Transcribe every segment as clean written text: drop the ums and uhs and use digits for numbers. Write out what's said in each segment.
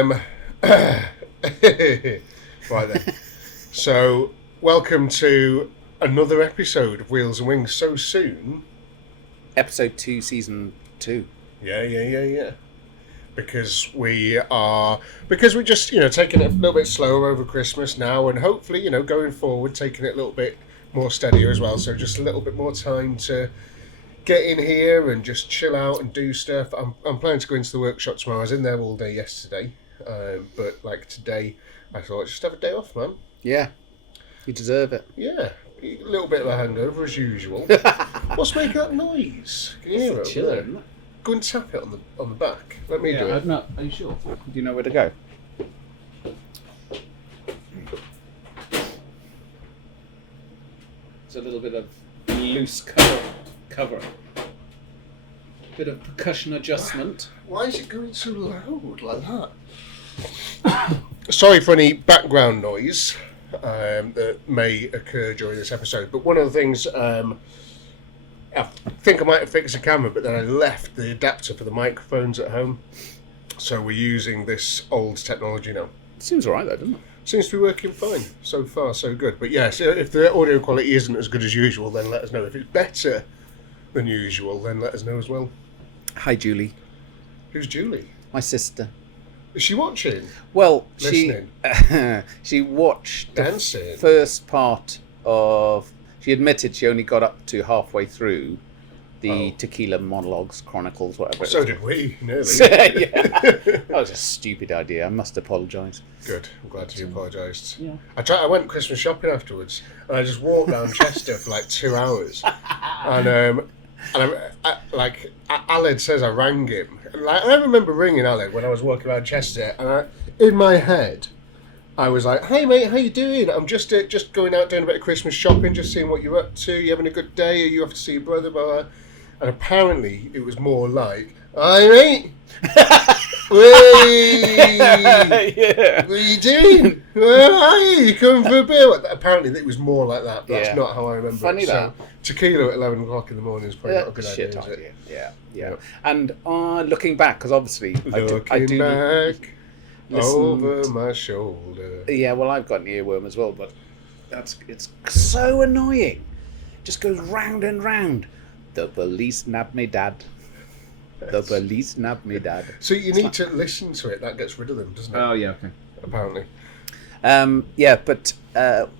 Right then. So, welcome to another episode of Wheels and Wings so soon. Episode 2, Season 2. Yeah. Because we're just, taking it a little bit slower over Christmas now, and hopefully, going forward, taking it a little bit more steadier as well. So just a little bit more time to get in here and just chill out and do stuff. I'm planning to go into the workshop tomorrow. I was in there all day yesterday, but like today, I thought just have a day off, man. Yeah, you deserve it. Yeah, a little bit of a hangover as usual. What's making that noise? Can you hear it? Chilling. Go and tap it on the back. Let me do it. Are you sure? Do you know where to go? It's a little bit of loose cover. Bit of percussion adjustment. Why is it going so loud like that? Sorry for any background noise that may occur during this episode, but one of the things I think I might have fixed the camera, but then I left the adapter for the microphones at home, so we're using this old technology now. Seems alright though, doesn't it? Seems to be working fine. So far, so good. But yes, if the audio quality isn't as good as usual, then let us know. If it's better than usual, then let us know as well. Hi, Julie. Who's Julie? My sister. Is she watching? Well, listening? she watched Dancing. The first part of... She admitted she only got up to halfway through the Tequila Monologues, Chronicles, whatever. So did we, nearly. Yeah. That was a stupid idea. I must apologise. Good. I'm glad you apologised. Yeah. I went Christmas shopping afterwards, and I just walked down Chester for like 2 hours. And Aled says I rang him. Like, I remember ringing Aled when I was walking around Chester, and in my head, I was like, "Hey mate, how you doing? I'm just going out doing a bit of Christmas shopping, just seeing what you're up to. You having a good day? Are you off to see your brother?" Blah, blah. And apparently, it was more like, "Hi mate, Yeah. what are you doing? Where are you? You coming for a beer?" Apparently, it was more like that. But that's not how I remember Funny it. that. So, tequila at 11 o'clock in the morning is probably not a good idea, is it? Yeah. And looking back, because obviously I do back listen over my shoulder. Yeah, well, I've got an earworm as well, but it's so annoying. It just goes round and round. The police nabbed me, Dad. The police nabbed me, Dad. So you need to listen to it. That gets rid of them, doesn't it? Oh, yeah, okay. Apparently. But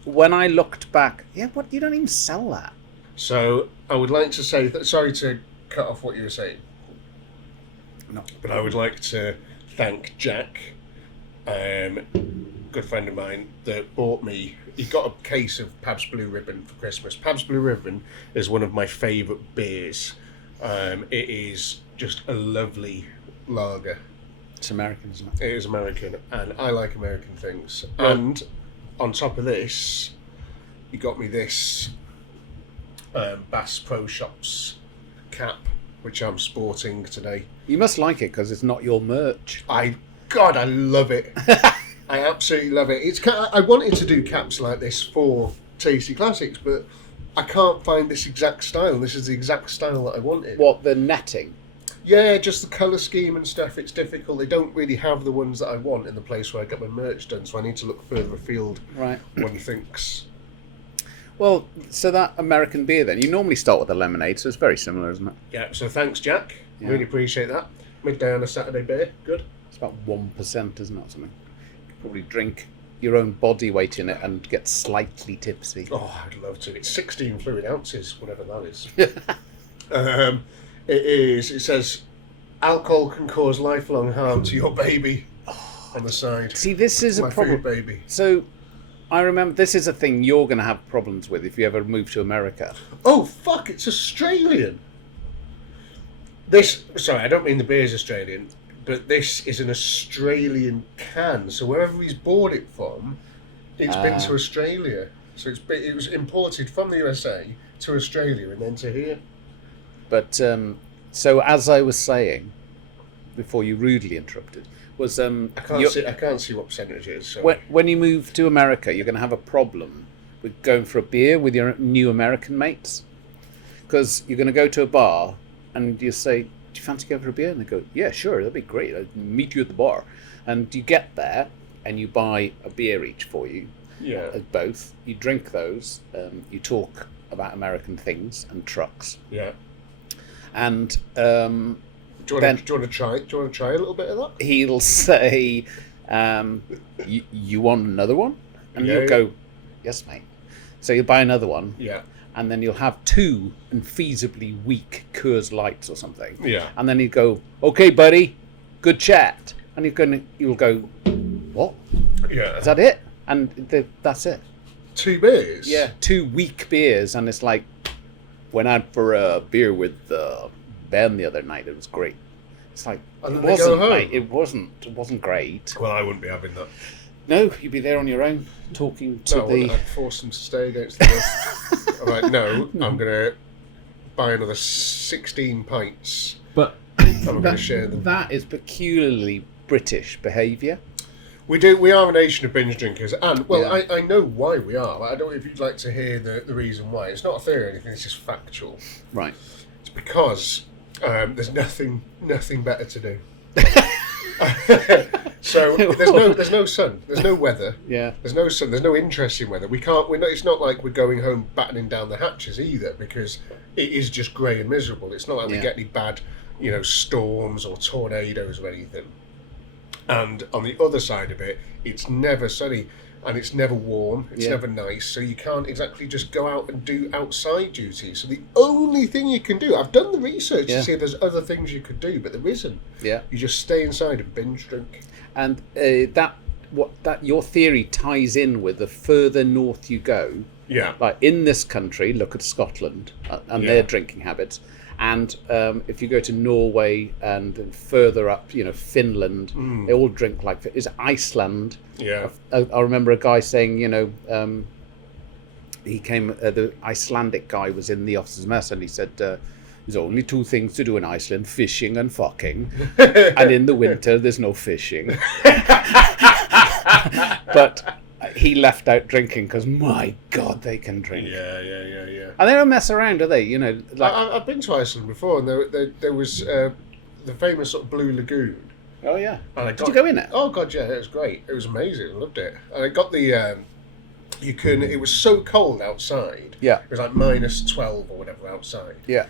when I looked back... Yeah, what? You don't even sell that. So I would like to say... sorry to cut off what you were saying. No. But I would like to thank Jack, good friend of mine, that bought me... He got a case of Pabst Blue Ribbon for Christmas. Pabst Blue Ribbon is one of my favourite beers. It is just a lovely lager. It's American, isn't it? It is American, and I like American things. Yeah. And on top of this, you got me this Bass Pro Shops cap, which I'm sporting today. You must like it, because it's not your merch. I love it. I absolutely love it. I wanted to do caps like this for Tasty Classics, but I can't find this exact style. This is the exact style that I wanted. What, the netting? Yeah, just the colour scheme and stuff. It's difficult. They don't really have the ones that I want in the place where I get my merch done, so I need to look further afield. Right. One thinks. Well, so that American beer then, you normally start with a lemonade, so it's very similar, isn't it? Yeah, so thanks, Jack. Yeah. Really appreciate that. Midday on a Saturday beer. Good. It's about 1%, isn't it, or something? You could probably drink your own body weight in it and get slightly tipsy. Oh, I'd love to. It's 16 fluid ounces, whatever that is. It says, alcohol can cause lifelong harm to your baby on the side. See, this is My a problem. favourite baby. So, I remember this is a thing you're going to have problems with if you ever move to America. Oh, fuck, it's Australian. Sorry, I don't mean the beer's Australian, but this is an Australian can. So wherever he's bought it from, it's been to Australia. So it was imported from the USA to Australia and then to here. But, so as I was saying, before you rudely interrupted, was... I can't see what percentage it is. So. When you move to America, you're going to have a problem with going for a beer with your new American mates. Because you're going to go to a bar and you say, you fancy going for a beer? And they go, yeah, sure, that'd be great. I'll meet you at the bar. And you get there and you buy a beer each for you. Yeah. Both. You drink those. You talk about American things and trucks. Yeah. And do you want to try a little bit of that? He'll say, you want another one? And you'll go, yes, mate. So you'll buy another one. Yeah. And then you'll have 2 infeasibly weak Coors Lights or something. Yeah. And then he'd go, okay, buddy, good chat. And you'll go, what? Yeah. Is that it? And that's it. 2 beers? Yeah, 2 weak beers. And it's like, went out for a beer with Ben the other night. It was great. It's like, it wasn't, mate. It wasn't great. Well, I wouldn't be having that. No, you'd be there on your own, talking to I'd force them to stay against the will. I'm like, no, I'm going to buy another 16 pints. But I'm going to share them. That is peculiarly British behaviour. We are a nation of binge drinkers, and I know why we are. I don't know if you'd like to hear the reason why. It's not a theory or anything. It's just factual. Right. It's because there's nothing better to do. So there's no sun, there's no weather. Yeah. There's no sun. There's no interest in weather. It's not like we're going home battening down the hatches either, because it is just grey and miserable. It's not like we get any bad, storms or tornadoes or anything. And on the other side of it, it's never sunny and it's never warm. It's never nice. So you can't exactly just go out and do outside duties. So the only thing you can do, I've done the research to see if there's other things you could do, but there isn't. Yeah. You just stay inside and binge drink. And your theory ties in with the further north you go. Yeah. Like in this country, look at Scotland and their drinking habits. And if you go to Norway and further up, Finland, they all drink like... Is Iceland? Yeah. I remember a guy saying, he came... the Icelandic guy was in the officer's mess and he said, there's only 2 things to do in Iceland, fishing and fucking. And in the winter, there's no fishing. But... he left out drinking because, my God, they can drink. Yeah. And they don't mess around, do they? I've been to Iceland before, and there was the famous sort of Blue Lagoon. Oh, yeah. And Did you go in it? Oh, God, yeah, it was great. It was amazing. I loved it. And I got the... it was so cold outside. Yeah. It was like minus 12 or whatever outside. Yeah.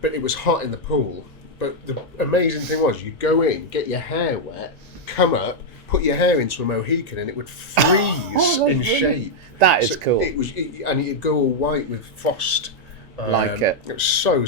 But it was hot in the pool. But the amazing thing was, you go in, get your hair wet, come up, put your hair into a Mohican and it would freeze in shape. That is cool. And it'd go all white with frost. Like it. It was so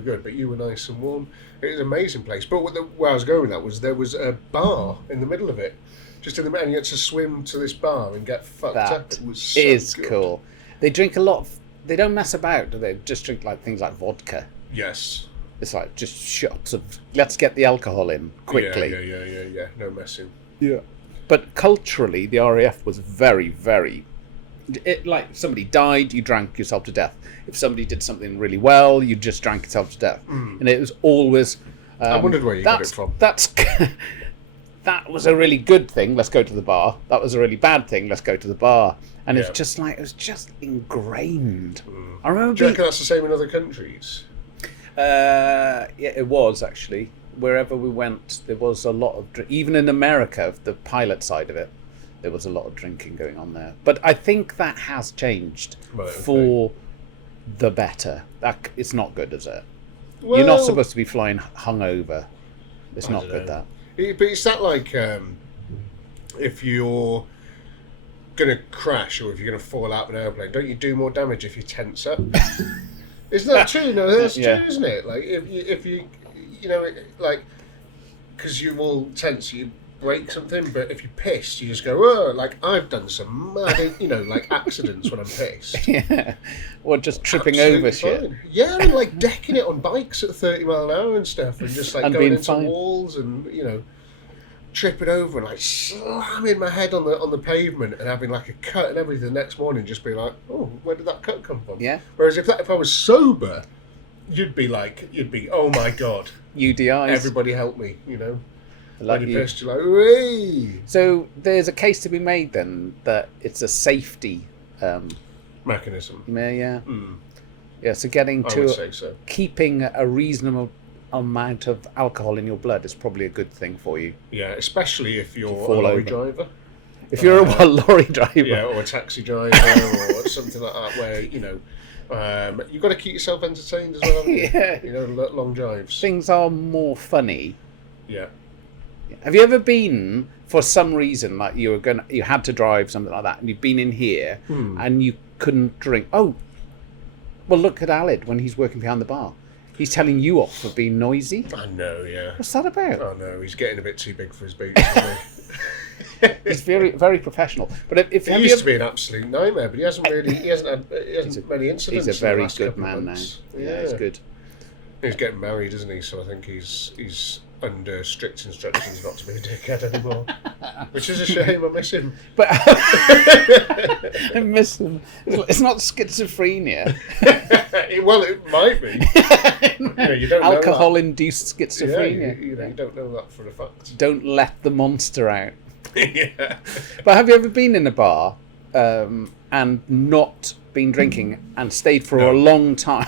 good, but you were nice and warm. It was an amazing place. But where I was going with that was there was a bar in the middle of it. Just in the middle, and you had to swim to this bar and get fucked up. It was so good. Cool. They drink a lot they don't mess about, do they? Just drink like things like vodka. Yes. It's like just shots of, let's get the alcohol in quickly. Yeah. No messing. Yeah. But culturally, the RAF was very, very... like, somebody died, you drank yourself to death. If somebody did something really well, you just drank yourself to death. And it was always... I wondered where you got it from. That was a really good thing, let's go to the bar. That was a really bad thing, let's go to the bar. And it's just like, it was just ingrained. I remember... Do you reckon that's the same in other countries? Yeah, it was, actually. Wherever we went, there was a lot of... Even in America, the pilot side of it, there was a lot of drinking going on there. But I think that has changed for the better. It's not good, is it? Well, you're not supposed to be flying hungover. It's not good, that. But it's that like... if you're going to crash or if you're going to fall out of an airplane, don't you do more damage if you tense up? Isn't that true? No, that's true, isn't it? Like, if you like, because you're all tense, you break something, but if you're pissed, you just go, oh, like, I've done some mad, like, accidents when I'm pissed. Yeah. Or just tripping Absolutely over fine. shit. Yeah, and, like, decking it on bikes at 30 mile an hour and stuff, and just, like, going into walls and, tripping over and, like, slamming my head on the pavement and having, like, a cut and everything the next morning, just being like, oh, where did that cut come from? Yeah. Whereas if I was sober, you'd be, oh, my God. UDIs. Everybody help me, Like when you're pissed, you're like, hey. So there's a case to be made then that it's a safety mechanism. Yeah. Mm. Yeah, so getting I to would say so. keeping a reasonable amount of alcohol in your blood is probably a good thing for you. Yeah, especially if you're a fall lorry over. driver. If you're a lorry driver. Yeah, or a taxi driver or something like that, where, you've got to keep yourself entertained as well, haven't you? Yeah. Long drives. Things are more funny. Yeah. Have you ever been, for some reason, like you had to drive something like that, and you've been in here and you couldn't drink? Oh, well, look at Alid when he's working behind the bar. He's telling you off for being noisy. I know, yeah. What's that about? Oh no, he's getting a bit too big for his boots. Isn't He's very, very professional. But if he used to be an absolute nightmare, but he hasn't many incidents. He's a in the very last good couple of man now. months. Yeah, he's good. He's getting married, isn't he? So I think he's under strict instructions not to be a dickhead anymore, which is a shame. I miss him. But I miss him. It's not schizophrenia. Well, it might be. You don't know alcohol-induced schizophrenia. You don't know that for a fact. Don't let the monster out. Yeah. But have you ever been in a bar and not been drinking and stayed for a long time?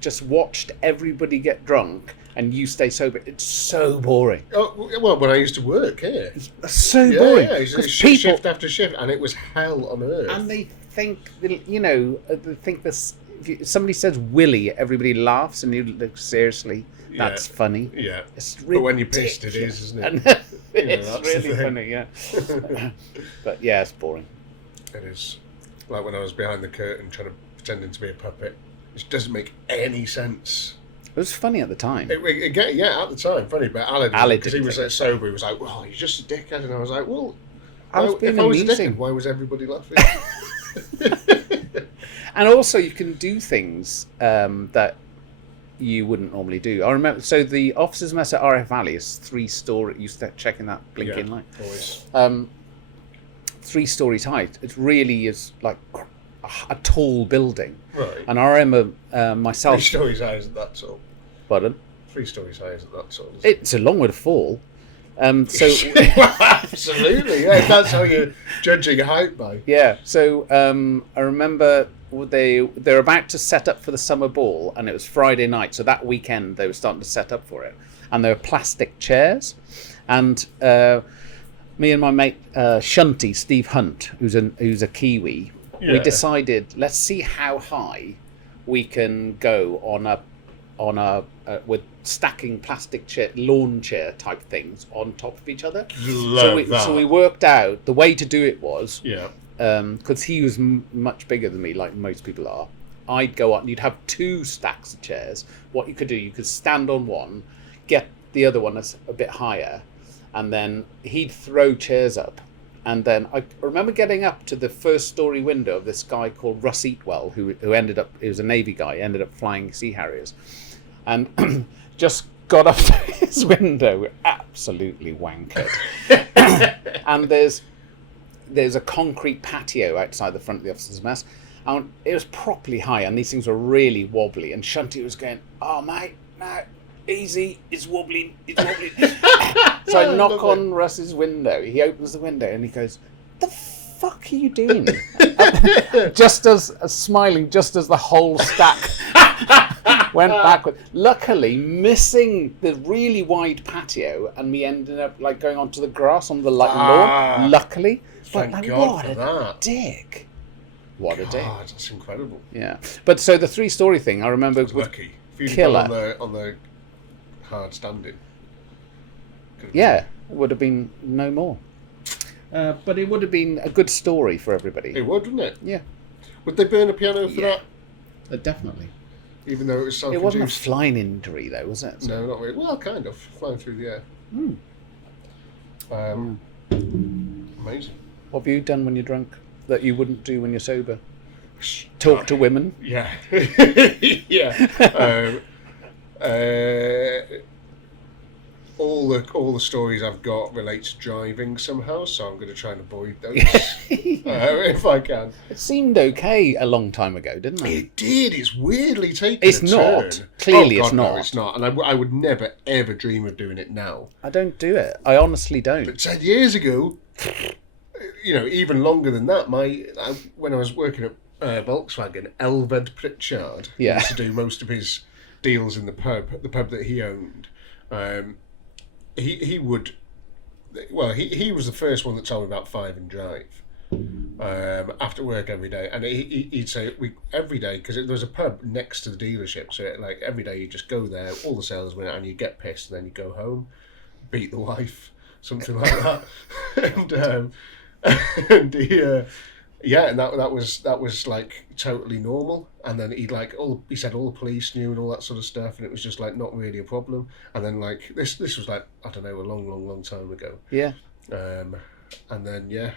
Just watched everybody get drunk and you stay sober. It's so boring. Oh, well, when I used to work here. It's so boring. Yeah, shift after shift, and it was hell on earth. And they think, this. If somebody says Willie, everybody laughs, and you look, seriously, that's funny. Yeah. But when you're pissed, it is, isn't it? It's really funny, yeah. But yeah, it's boring. It is. Like when I was behind the curtain pretending to be a puppet. It doesn't make any sense. It was funny at the time. At the time, funny. But Alid, because he was sober, he was like, "Well, you're just a dickhead," and I was like, "Well, if I was a dickhead, why was everybody laughing?" And also, you can do things that you wouldn't normally do. I remember. So the officers' mess at RF Valley is 3-story. You start checking that blinking light. Always. 3 stories high. It really is like a tall building. Right. And I remember myself. 3 stories high isn't that tall. Pardon? 3 stories high isn't that tall. It's a long way to fall. Absolutely, yeah. That's how you're judging height by. Yeah. So I remember they're about to set up for the summer ball, and it was Friday night. So that weekend they were starting to set up for it, and there were plastic chairs, and me and my mate Shunty, Steve Hunt, who's a Kiwi. Yeah. We decided, let's see how high we can go on a with stacking plastic lawn chair type things on top of each other. So we worked out the way to do it was, because he was much bigger than me, like most people are. I'd go up and you'd have 2 stacks of chairs. What you could do, you could stand on one, get the other one a bit higher, and then he'd throw chairs up. And then I remember getting up to the 1st story window of this guy called Russ Eatwell, who he was a Navy guy, ended up flying Sea Harriers, and just got up to his window, absolutely wankered. And there's a concrete patio outside the front of the officers' mess, and it was properly high, and these things were really wobbly. And Shunty was going, "Oh mate, no. Easy, it's wobbling. So I knock on Russ's window. He opens the window and he goes, "The fuck are you doing?" Just as smiling, just as the whole stack went backward. Luckily, missing the really wide patio, and me ended up like going onto the grass on the lawn. Luckily, but like, what a dick! What a dick! That's incredible. Yeah, but so the 3-story thing, I remember with lucky. If you'd Killer on the hard standing. Yeah, it would have been no more. But it would have been a good story for everybody. It would, wouldn't it? Yeah. Would they burn a piano for that? Definitely. Even though it was self-induced? It wasn't a flying injury, though, was it? No, not really. Well, kind of. Flying through the air. Amazing. What have you done when you're drunk that you wouldn't do when you're sober? Talk to women? Yeah. Yeah. All the stories I've got relate to driving somehow, so I'm going to try and avoid those if I can. It seemed okay a long time ago, didn't it? It did. It's weirdly taken. It's not. Clearly, it's not. No, it's not. And I would never ever dream of doing it now. I don't do it. I honestly don't. But 10 years ago, even longer than that, when I was working at Volkswagen, Elved Pritchard, Yeah. used to do most of his deals in the pub that he owned. He would, well, he was the first one that told me about Five and Drive. After work every day, and he'd say every day, because there was a pub next to the dealership, so like every day you just go there, all the sales went out, and you get pissed, and then you go home, beat the wife, something like that, and he and that was like totally normal. And then he said all the police knew and all that sort of stuff, and it was just like not really a problem. And then like this was like, I don't know, a long time ago. Yeah. And then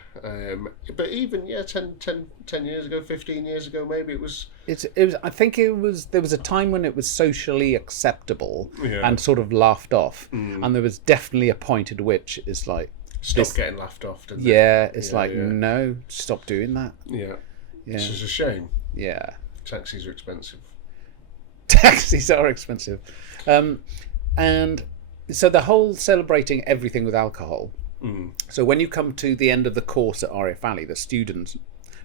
but even 10 years ago, 15 years ago, maybe it was. I think there was a time when it was socially acceptable and sort of laughed off, and there was definitely a point at which it's like stop getting laughed off. Didn't no, stop doing that. Yeah, this is a shame. Yeah, taxis are expensive. Taxis are expensive, and so the whole celebrating everything with alcohol. So when you come to the end of the course at RAF Valley, the students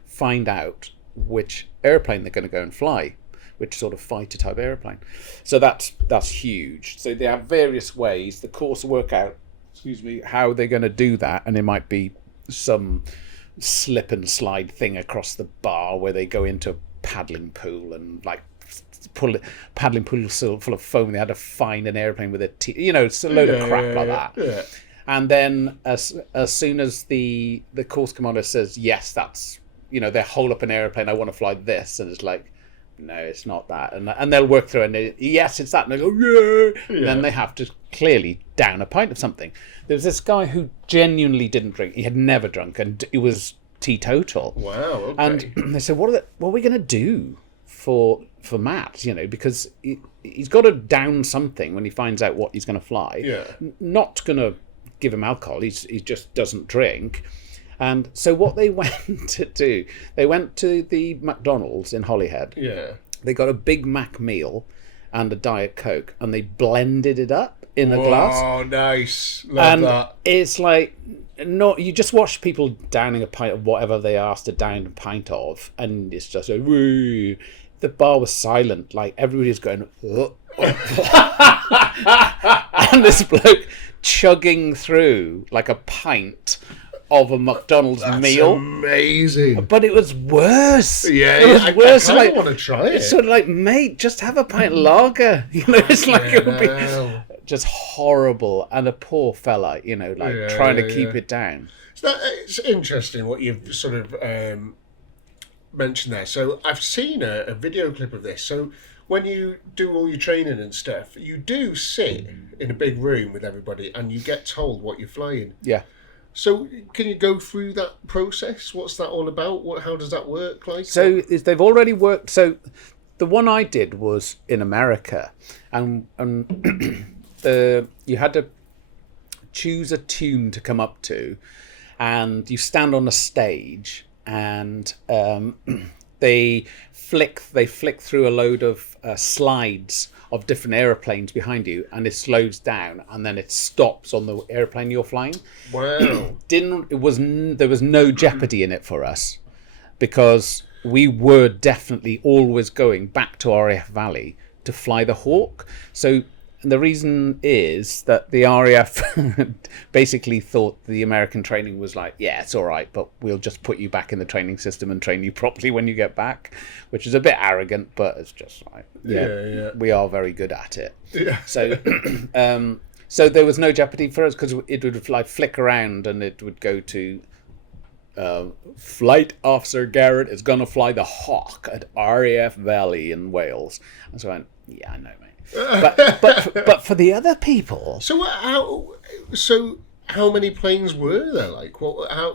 find out which airplane they're going to go and fly, which sort of fighter type airplane. So that's huge. So they have various ways the course work out, how they're going to do that, and it might be some slip and slide thing across the bar where they go into a paddling pool and like paddling pool full of foam. They had to find an airplane with it's a load of crap like that. Yeah. And then as soon as the course commander says, yes, that's, they hold up an airplane, I want to fly this. And it's like, no, it's not that. And they'll work through and yes, it's that. And they go, yeah. And then they have to clearly down a pint of something. There's this guy who genuinely didn't drink. He had never drunk, and it was teetotal. Wow, okay. And they said, what are we going to do for Matt? Because he's got to down something when he finds out what he's going to fly. Yeah. Not going to give him alcohol. He just doesn't drink. And so what they went to do, they went to the McDonald's in Holyhead. Yeah. They got a Big Mac meal and a Diet Coke, and they blended it up in a glass. Oh, nice. Love that. It's like, you just watch people downing a pint of whatever they asked to down a pint of, and it's just like, woo. The bar was silent. Like, everybody was going, and this bloke chugging through like a pint of a McDonald's meal. Amazing. But it was worse. Yeah, it was worse. I kind of want to try it. It's sort of like, mate, just have a pint of lager. It's like it would be just horrible. And a poor fella, trying to keep it down. It's interesting what you've sort of mentioned there. So I've seen a video clip of this. So when you do all your training and stuff, you do sit in a big room with everybody and you get told what you're flying. Yeah. So can you go through that process? What's that all about? How does that work? Like, so they've already worked. So the one I did was in America, and you had to choose a tune to come up to, and you stand on a stage, and they flick through a load of slides of different airplanes behind you, and it slows down, and then it stops on the airplane you're flying. Wow! There was no Jeopardy in it for us, because we were definitely always going back to RAF Valley to fly the Hawk. So the reason is that the RAF basically thought the American training was like, yeah, it's all right, but we'll just put you back in the training system and train you properly when you get back, which is a bit arrogant, but it's just like, we are very good at it. Yeah. So, so there was no Jeopardy for us, because it would like flick around and it would go to Flight Officer Garratt is going to fly the Hawk at RAF Valley in Wales. And so I went, yeah, I know, mate. But for the other people, so how many planes were there? Like, how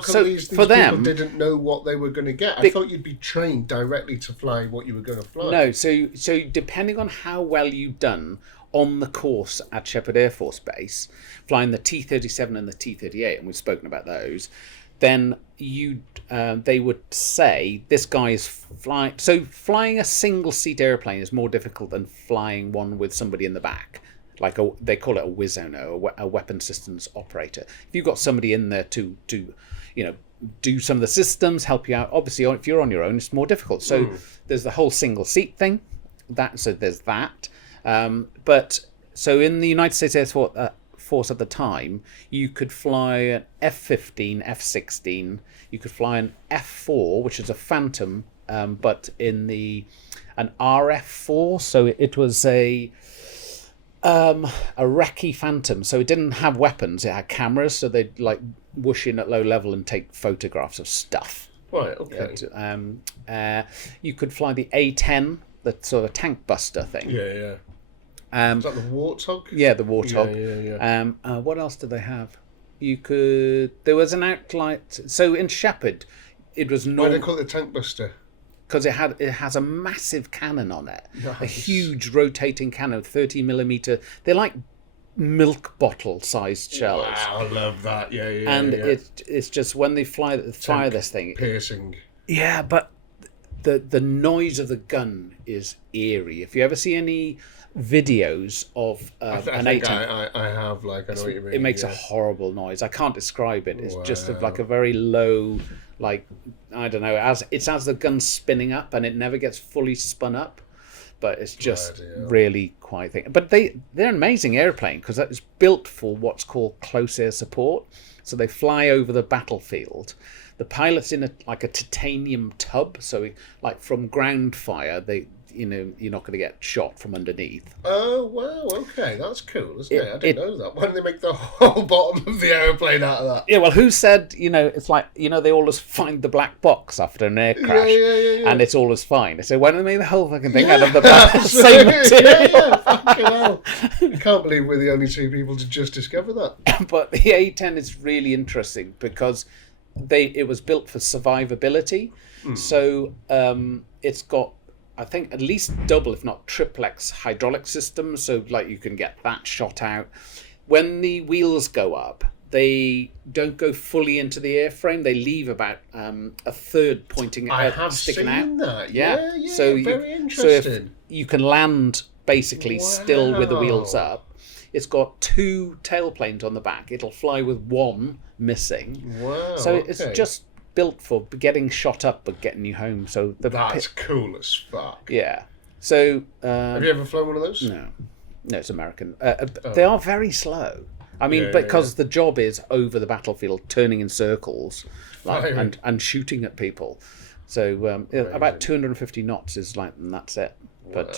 come these people didn't know what they were going to get? I thought you'd be trained directly to fly what you were going to fly. No, so depending on how well you've done on the course at Shepherd Air Force Base, flying the T-37 and the T-38, and we've spoken about those, then they would say this guy is flying. So flying a single seat airplane is more difficult than flying one with somebody in the back, like they call it a WISONO, a weapon systems operator. If you've got somebody in there to do some of the systems, help you out. Obviously, if you're on your own, it's more difficult. So there's the whole single seat thing. So there's that. But so in the United States Air Force at the time, you could fly an F-15, F-16. You could fly an F-4, which is a Phantom, but in an RF-4. So it was a recce Phantom. So it didn't have weapons. It had cameras. So they'd like whoosh in at low level and take photographs of stuff. Right. Okay. You could fly the A-10, the sort of tank buster thing. Yeah. Is that the Warthog? Yeah, the Warthog. Yeah. What else did they have? There was an outlight. So in Shepherd, it was Why do they call it the tank buster? Because it has a massive cannon on it, Nice. a huge rotating cannon, 30mm. They're like milk bottle sized shells. Wow, I love that. Yeah. And it's just when they fire this thing, piercing. Yeah, but the noise of the gun is eerie. If you ever see any videos of an A-10, I have, like, I know what you mean. it makes a horrible noise. I can't describe it. It's just like a very low, like, I don't know, as the gun's spinning up, and it never gets fully spun up, but it's just really quite thing. But they're an amazing airplane because it's built for what's called close air support. So they fly over the battlefield. The pilot's in a titanium tub, so like from ground fire, you're not going to get shot from underneath. Oh, wow, okay, that's cool, isn't it? I didn't know that. Why don't they make the whole bottom of the airplane out of that? Yeah, well, who said, it's like, they always find the black box after an air crash, and it's always fine. So why don't they make the whole fucking thing out of the same material? Yeah, fucking hell. I can't believe we're the only two people to just discover that. But the A-10 is really interesting because it was built for survivability. So it's got, I think, at least double, if not triplex hydraulic systems. So like you can get that shot out. When the wheels go up, they don't go fully into the airframe. They leave about a third pointing I out, have sticking seen out. that. Yeah, So very So interesting. if you can land basically still with the wheels up. It's got 2 tailplanes on the back. It'll fly with 1 missing. Wow. So it's just built for getting shot up but getting you home. So that's cool as fuck. Yeah. So have you ever flown one of those? No, it's American. They are very slow. I mean, because the job is over the battlefield, turning in circles, and shooting at people. So about 250 knots is like, and that's it. But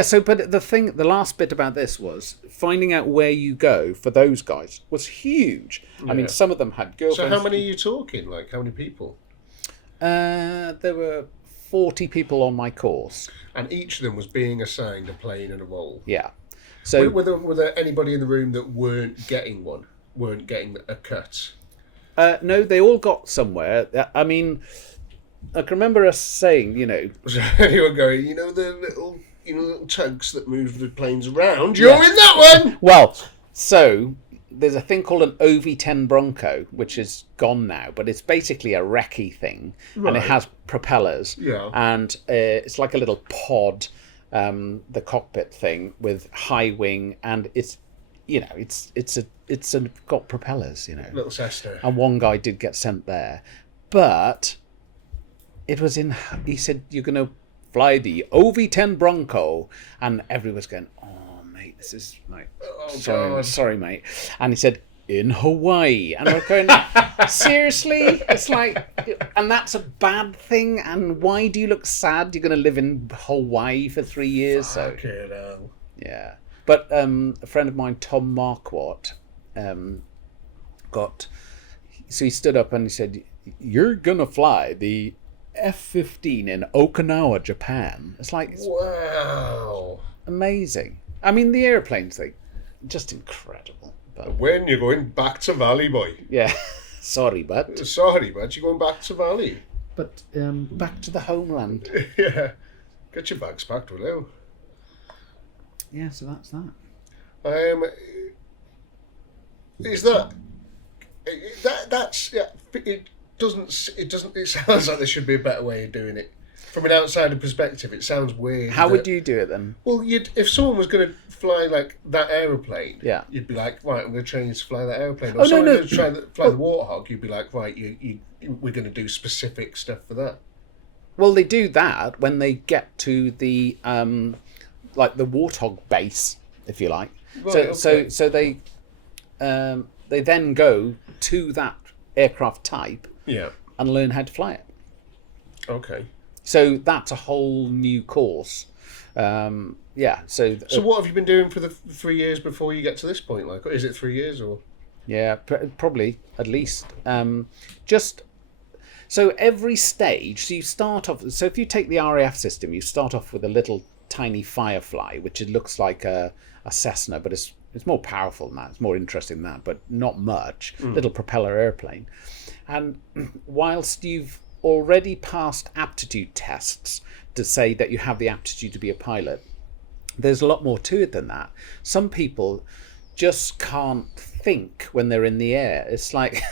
So, but the last bit about this was finding out where you go for those guys was huge. I mean, some of them had girlfriends. So how many are you talking? Like, how many people? There were 40 people on my course. And each of them was being assigned a plane and a role? Yeah. So were there anybody in the room that weren't getting a cut? No, they all got somewhere. I mean, I can remember us saying, You were going, the little tugs that move the planes around. You're in that one. Well, so there's a thing called an OV-10 Bronco, which is gone now, but it's basically a recce thing, and it has propellers. Yeah. And it's like a little pod, the cockpit thing with high wing, and it's got propellers. Little Cessna. And one guy did get sent there, but it was in. He said, "You're going to fly the OV-10 Bronco," and everyone's going, "Oh mate, this is like, sorry mate," and he said, "In Hawaii," and we're going, seriously? It's like, and that's a bad thing, and why do you look sad? You're going to live in Hawaii for 3 years. Yeah, but a friend of mine, Tom Marquardt, so he stood up and he said, "You're going to fly the F-15 in Okinawa, Japan." It's like, wow, amazing. I mean, the airplanes, just incredible. But when you're going back to Valley, boy. Yeah, sorry, but you're going back to Valley. But back to the homeland. Yeah, get your bags packed, will you? Yeah, so that's that. Is that's it? It sounds like there should be a better way of doing it from an outsider perspective, it sounds weird. How would you do it then? Well, if someone was going to fly like that aeroplane, Yeah. you'd be like, right, I'm going to train you to fly that aeroplane. Or Oh, no, someone no. going to try fly the Warthog, you'd be like, right, we're going to do specific stuff for that. Well, they do that when they get to the like the Warthog base, if you like. Right, So they then go to that aircraft type Yeah. and learn how to fly it. Okay. So that's a whole new course. Yeah. So what have you been doing for the 3 years before you get to this point? Like, is it 3 years or? yeah, probably at least. Just so every stage. So you start off. So if you take the RAF system, you start off with a little tiny Firefly, which it looks like a Cessna, but it's more powerful than that. It's more interesting than that, but not much. Little propeller airplane. And whilst you've already passed aptitude tests to say that you have the aptitude to be a pilot, there's a lot more to it than that. Some people just can't think when they're in the air. It's like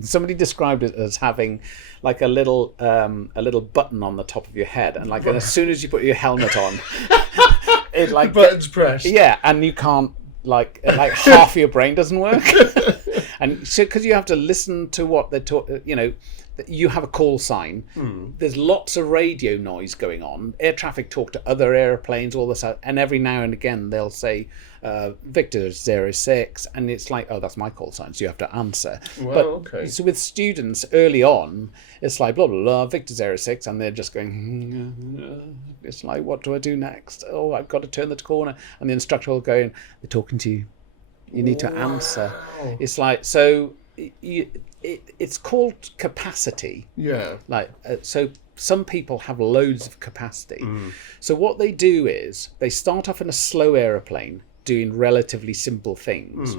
somebody described it as having like a little button on the top of your head, and like and as soon as you put your helmet on, it like the buttons pressed. Yeah, and you can't like half your brain doesn't work, and so because you have to listen to what they're talking, you have a call sign. There's lots of radio noise going on. Air traffic talk to other airplanes, all this, and every now and again they'll say Victor 06, and it's like, oh, that's my call sign, so you have to answer. Well, but okay. so with students early on, it's like blah blah blah, Victor 06, and they're just going. It's like, what do I do next? Oh, I've got to turn the corner, and the instructor will go, they're talking to you. You need to answer. It's like so. It's called capacity. Yeah. Like so, some people have loads of capacity. So what they do is they start off in a slow aeroplane doing relatively simple things,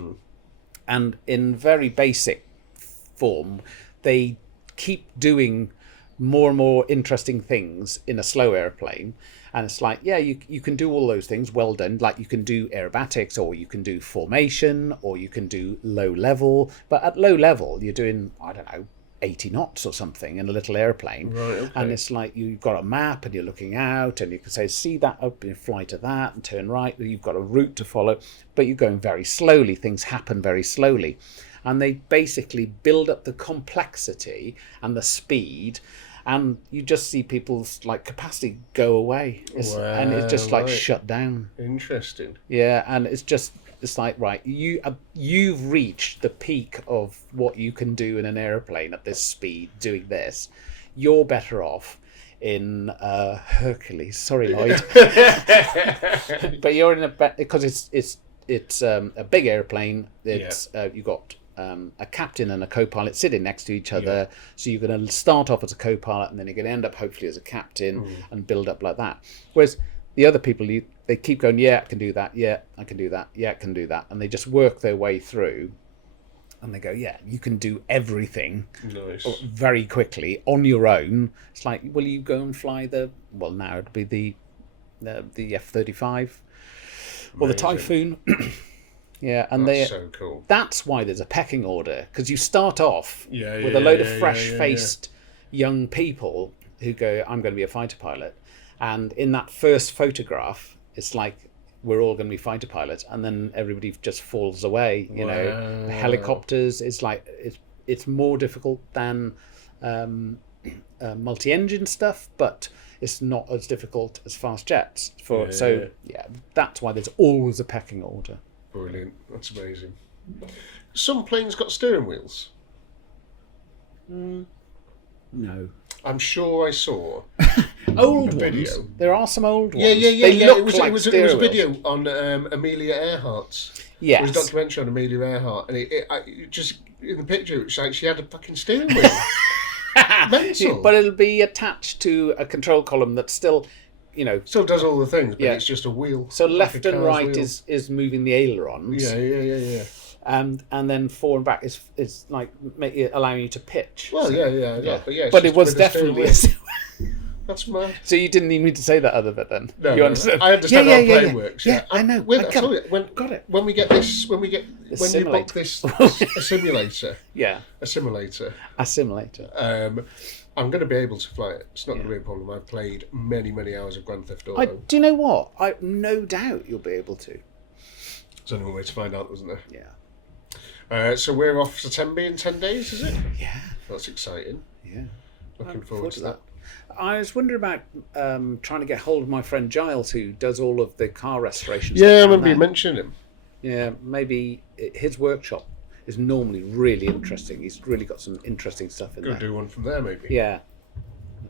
and in very basic form, they keep doing more and more interesting things in a slow airplane. And it's like, yeah, you can do all those things, well done. Like you can do aerobatics, or you can do formation, or you can do low level. But at low level, you're doing, I don't know, 80 knots or something in a little airplane. Right, okay. And it's like you've got a map and you're looking out and you can say, see that up and fly to that and turn right. You've got a route to follow, but you're going very slowly. Things happen very slowly. And they basically build up the complexity and the speed, and you just see people's like capacity go away. And it's just like shut down. Interesting. Yeah, and it's like, right, you've reached the peak of what you can do in an airplane at this speed doing this. You're better off in Hercules. Sorry, Lloyd. But you're in because it's a big airplane. It's you've got a captain and a co-pilot sitting next to each other. So you're going to start off as a co-pilot, and then you're going to end up hopefully as a captain and build up like that. Whereas the other people, they keep going, yeah, I can do that, yeah, I can do that, yeah, I can do that. And they just work their way through, and they go, yeah, you can do everything very quickly on your own. It's like, will you go and fly now it'd be the F-35 or the Typhoon. Yeah, and that's so cool. That's why there's a pecking order, because you start off with a load of fresh-faced young people who go, I'm going to be a fighter pilot. And in that first photograph, it's like we're all going to be fighter pilots, and then everybody just falls away. The helicopters. It's like it's more difficult than multi-engine stuff, but it's not as difficult as fast jets. That's why there's always a pecking order. Brilliant. That's amazing. Some planes got steering wheels. No. I'm sure I saw old a video. Ones. There are some old ones. Yeah. They look like it was a video on Amelia Earhart's. Yes. It was a documentary on Amelia Earhart, and it just in the picture, it's like she had a fucking steering wheel. Mental. But it'll be attached to a control columm that's still, still does all the things, but it's just a wheel. So like left and right is moving the ailerons. Yeah. And then forward and back is like allowing you to pitch. Well, so, yeah. But it was definitely. That's mad. So you didn't need me to say that other bit then? No, You no, understand? I understand how playing works. Yeah, I know. When, I I told you, got it. when we get this, when you book this a simulator, Yeah. a simulator, I'm going to be able to fly it. It's not going to be a problem. I've played many, many hours of Grand Theft Auto. Do you know what? I no doubt you'll be able to. There's only one way to find out, isn't there? Yeah. So we're off to Tenby in 10 days, is it? Yeah. That's exciting. Yeah. Looking forward to that. I was wondering about trying to get hold of my friend Giles, who does all of the car restorations. Yeah, I remember you mentioning him. Yeah, maybe his workshop is normally really interesting. He's really got some interesting stuff in there. Go do one from there, maybe. Yeah.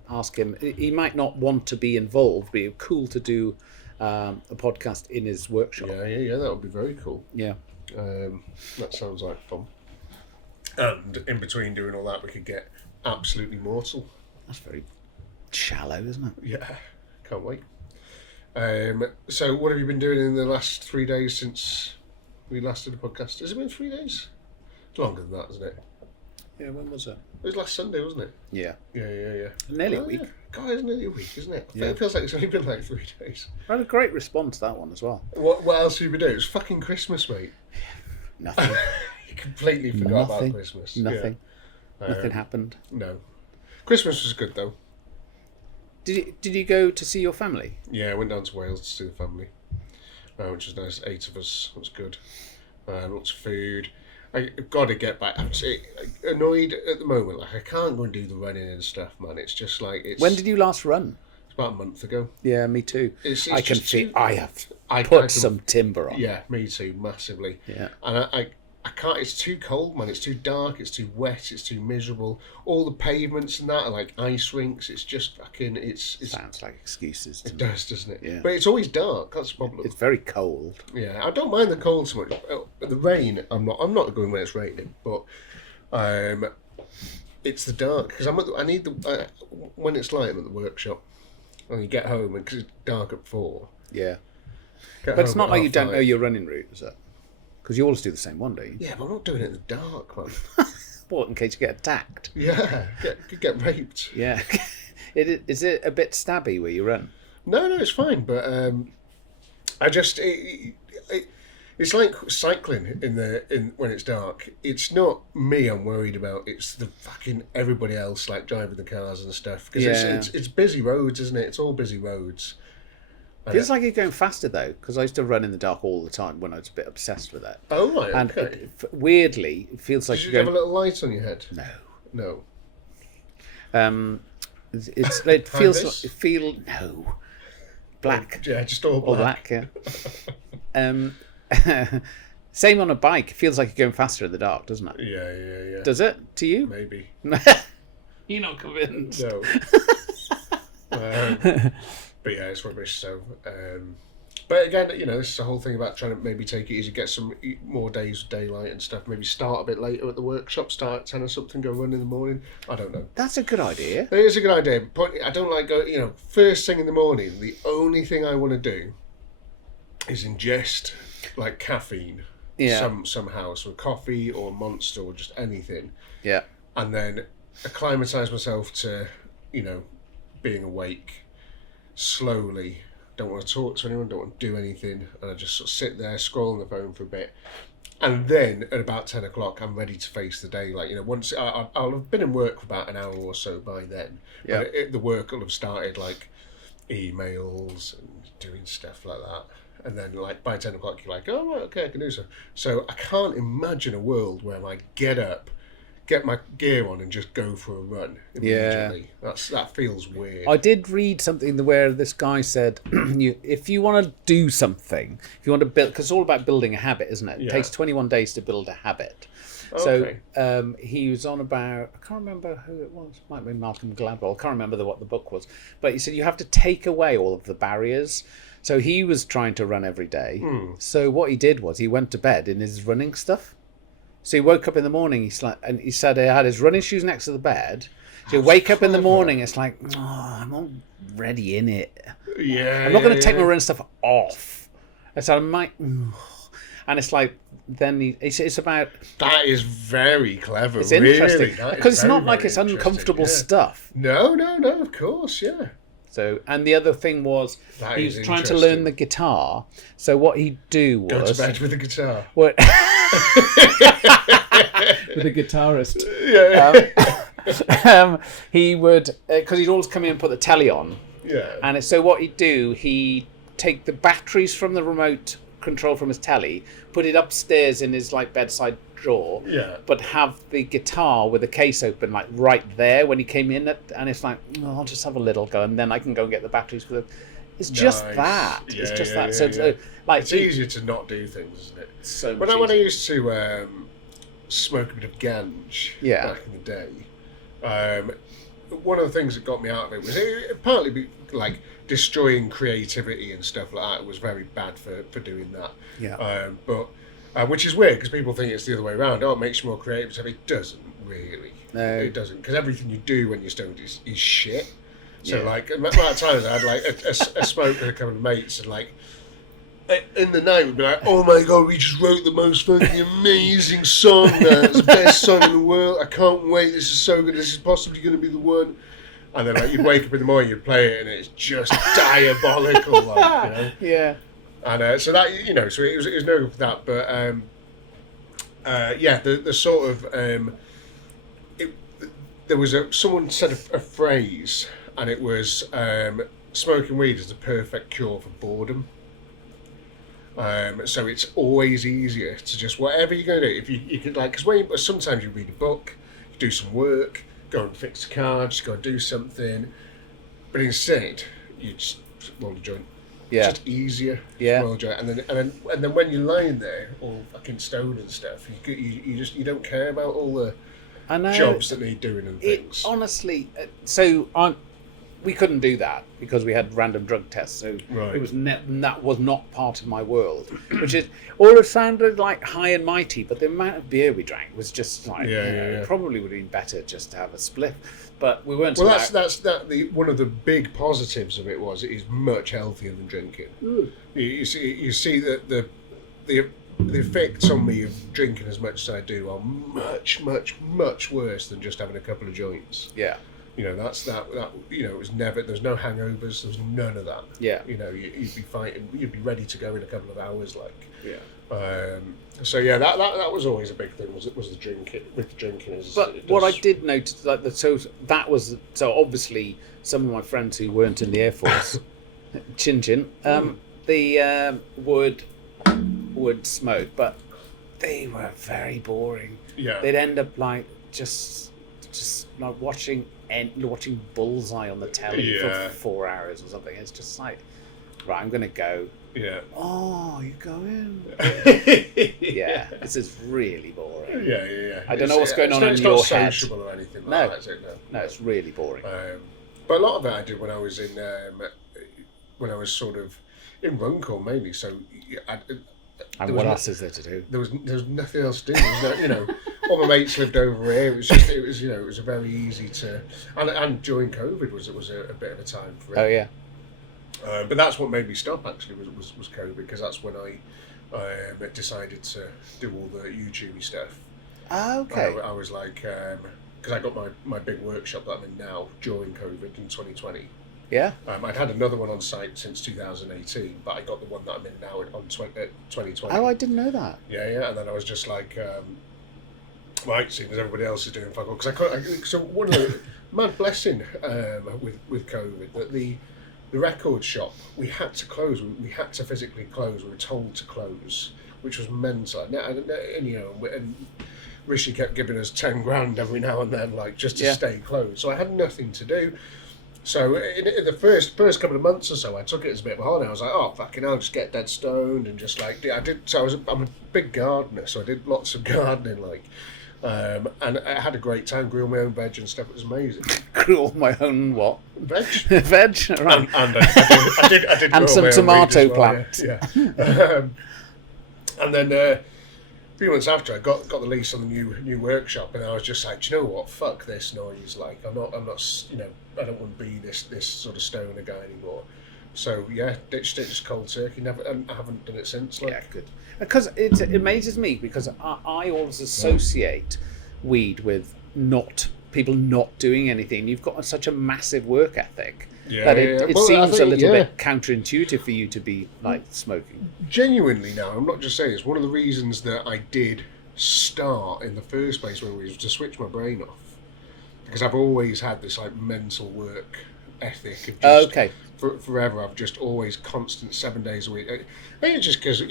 Ask him. He might not want to be involved, but it'd be cool to do a podcast in his workshop. Yeah. That would be very cool. Yeah. That sounds like fun. And in between doing all that, we could get absolutely mortal. That's very shallow, isn't it? Yeah, can't wait. So what have you been doing in the last 3 days since we last did a podcast? Has it been 3 days? It's longer than that, isn't it? Yeah, when was it? It was last Sunday, wasn't it? Yeah. Yeah. Nearly a week. Yeah. God, it's nearly a week, isn't it? Yeah. It feels like it's only been like 3 days. I had a great response to that one as well. What else have you been doing? It was fucking Christmas, mate. Nothing. You completely forgot about Christmas. Nothing. Yeah. Nothing happened. No. Christmas was good, though. Did you go to see your family? Yeah, I went down to Wales to see the family, which was nice. 8 of us. It was good. Lots of food. I've got to get back. I'm annoyed at the moment. Like, I can't go and do the running and stuff, man. It's just like it's. When did you last run? It's about a month ago. Yeah, me too. It's I can just feel. I have I put can- some timber on. Yeah, me too, massively. Yeah. And I can't. It's too cold, man. It's too dark. It's too wet. It's too miserable. All the pavements and that are like ice rinks. It's just fucking. It's Sounds like excuses. it does, doesn't it? Yeah. But it's always dark. That's the problem. It's very cold. Yeah, I don't mind the cold so much. The rain, I'm not going when it's raining, but it's the dark because I need the when it's light. I'm at the workshop, and you get home and because it's dark at 4. Yeah. Get But it's home not at like you 5:30. don't know your running route, is it? Because you always do the same one, don't you? Yeah, but I'm not doing it in the dark, man. What, in case you get attacked? Yeah, could get raped. Yeah. Is it a bit stabby where you run? No, it's fine. But I just it's like cycling in when it's dark. It's not me I'm worried about. It's the fucking everybody else like driving the cars and stuff. Because it's busy roads, isn't it? It's all busy roads. Feels like you're going faster though, because I used to run in the dark all the time when I was a bit obsessed with it. Oh right, And okay. weirdly, it feels like Did you you're have a going. little light on your head? No. No. It feels this? like no black. Yeah, just all Or black. black, yeah. Same on a bike. It feels like you're going faster in the dark, doesn't it? Yeah. Does it to you? Maybe. You're not convinced. No. But yeah, it's rubbish. So, but again, this is the whole thing about trying to maybe take it easy, get some more days of daylight and stuff. Maybe start a bit later at the workshop, start at 10 or something, go run in the morning. I don't know. That's a good idea. It is a good idea, but I don't like going. First thing in the morning. The only thing I want to do is ingest like caffeine. Yeah. Somehow, so coffee or Monster or just anything. Yeah. And then acclimatise myself to, being awake slowly. Don't want to talk to anyone, don't want to do anything, and I just sort of sit there, scroll on the phone for a bit. And then at about 10 o'clock, I'm ready to face the day. Like, once I'll have been in work for about an hour or so by then. Yeah. But the work will have started, like, emails and doing stuff like that. And then, like, by 10 o'clock, you're like, oh, right, okay, I can do so. So I can't imagine a world where I get up, get my gear on, and just go for a run immediately. Yeah. That feels weird. I did read something where this guy said, if you want to do something, if you want to build, because it's all about building a habit, isn't it? It takes 21 days to build a habit. Okay. So he was on about, I can't remember who it was, might be Malcolm Gladwell, I can't remember what the book was, but he said you have to take away all of the barriers. So he was trying to run every day. So what he did was he went to bed in his running stuff. So he woke up in the morning, he said he had his running shoes next to the bed. So you wake up in the morning, it's like, I'm already in it. Yeah. I'm not going to take my running stuff off. And so I might... And it's like, then it's about... That is very clever. It's interesting. Really. Because it's not very, like very it's uncomfortable interesting, stuff. No, of course, yeah. So, and the other thing was That he is was trying to interesting. learn the guitar. So what he'd do was Go to bed with a guitar. What? With a guitarist. Yeah. He would, because he'd always come in and put the telly on. Yeah. And so what he'd do, he'd take the batteries from the remote control from his telly, put it upstairs in his like bedside drawer, Yeah. but have the guitar with the case open like right there when he came in, and it's like, oh, I'll just have a little go, and then I can go and get the batteries for the. It's just Nice. that. Yeah, It's just yeah, that. yeah, So yeah. like It's easier to not do things, isn't it? So When much I easier. used to smoke a bit of ganj Yeah. back in the day, one of the things that got me out of it was it partly like destroying creativity and stuff like that. It was very bad for doing that. Yeah. But which is weird because people think it's the other way around. Oh, it makes you more creative. So it doesn't really. No. It doesn't, because everything you do when you're stoned is shit. So Yeah. like, at that time, I had like a smoke with a couple of mates, and like in the night we'd be like, "Oh my god, we just wrote the most fucking amazing song! It's the best song in the world! I can't wait! This is so good! This is possibly going to be the one." And then like you'd wake up in the morning, you'd play it, and it's just diabolical, like, you know. Yeah. And so that, you know, so it was no good for that. But yeah, the sort of there was someone said a phrase, and it was smoking weed is the perfect cure for boredom. So it's always easier to just, whatever you're going to do, if you could, like, because sometimes you read a book, you do some work, go and fix a car, just go and do something, but instead you just roll a joint. Yeah. It's just easier. Yeah. Roll a joint. And then when you're lying there all fucking stoned and stuff, you don't care about all the I know. jobs that need doing and It things. honestly, we couldn't do that because we had random drug tests. So Right. it was that was not part of my world. Which is all it sounded like high and mighty, but the amount of beer we drank was just like, Yeah, you know, yeah, yeah. it probably would have been better just to have a spliff. But we weren't. Well, allowed- that's one of the big positives of it was it is much healthier than drinking. You see that the effects on me of drinking as much as I do are much worse than just having a couple of joints. Yeah. You know, that you know, it was never, there's no hangovers, there's none of that. Yeah. You know, you'd be fighting, you'd be ready to go in a couple of hours, like. Yeah. So yeah, that was always a big thing. Was the drinking with the drinking? But what I did notice, like so obviously some of my friends who weren't in the Air Force, chin, they would smoke, but they were very boring. Yeah. They'd end up like just like watching Bullseye on the telly Yeah. for 4 hours or something. It's just like, right, I'm gonna go. Yeah. Oh, you going? Yeah, this is really boring. Yeah. I don't know what's going on in it's your not head. sociable or anything like No. that, is it? No, it's really boring. But a lot of it I did when I was in, when I was sort of in Runcorn mainly. So And what else is there to do? there was nothing else to do. There was no, you know, all my mates lived over here. It was a very easy to, and during COVID was a bit of a time for it. Oh yeah. But that's what made me stop. Actually, was COVID, because that's when I decided to do all the YouTubey stuff. Ah, okay. I was like, because I got my big workshop that I'm in now during COVID in 2020. Yeah. I'd had another one on site since 2018, but I got the one that I'm in now on 2020. Oh, I didn't know that. Yeah, and then I was just like, right, seeing as everybody else is doing fuck all, because so one of the mad blessing with COVID, that the record shop, we had to close. We had to physically close. We were told to close, which was mental. And you know, and Rishi kept giving us 10 grand every now and then, like, just to stay closed. So I had nothing to do. So in the first couple of months or so, I took it as a bit of a holiday. I was like, oh, fucking hell, just get dead stoned and just like, I'm a big gardener, so I did lots of gardening, like, and I had a great time, grew my own veg and stuff. It was amazing. Grew all my own what? Veg? Veg, right. And I did And grow some my own tomato weed as well, plants. Yeah. And then a few months after, I got the lease on the new workshop, and I was just like, do you know what? Fuck this noise. Like, I'm not, you know, I don't want to be this sort of stoner guy anymore. So yeah, ditched it, just cold turkey. And I haven't done it since. Like. Yeah, good. Because it amazes me, because I always associate weed with people not doing anything. You've got such a massive work ethic, Yeah, That it, yeah. it Well, I seems a think, little yeah. bit counterintuitive for you to be like smoking. Genuinely now, I'm not just saying it's one of the reasons that I did start in the first place when we was to switch my brain off, because I've always had this like mental work ethic of just Okay. forever. I've just always constant 7 days a week. I think it's just because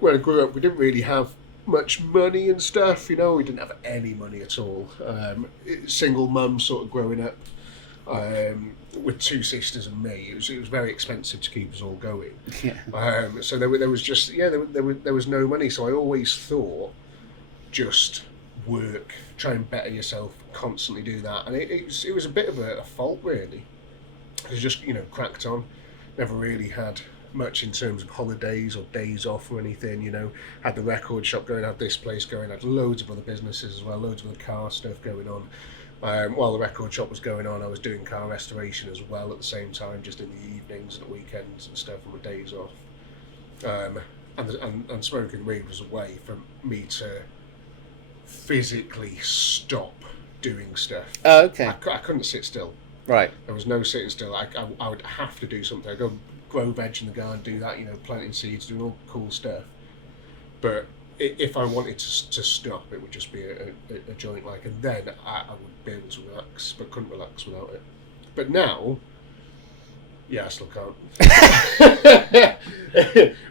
when I grew up we didn't really have much money and stuff. We didn't have any money at all. Single mum sort of growing up. With two sisters and me, it was very expensive to keep us all going. Yeah. So there was just there was no money. So I always thought, just work, try and better yourself, constantly do that, and it was a bit of a fault really. It was just cracked on, never really had much in terms of holidays or days off or anything. Had the record shop going, had this place going, had loads of other businesses as well, loads of other car stuff going on. While the record shop was going on, I was doing car restoration as well at the same time, just in the evenings and the weekends and stuff, on my days off. And smoking weed was a way for me to physically stop doing stuff. Oh, okay. I couldn't sit still. Right. There was no sitting still. I would have to do something. I'd go grow veg in the garden, do that, planting seeds, doing all cool stuff. But if I wanted to stop, it would just be a joint, and then I would be able to relax, but couldn't relax without it. But now, yeah, I still can't.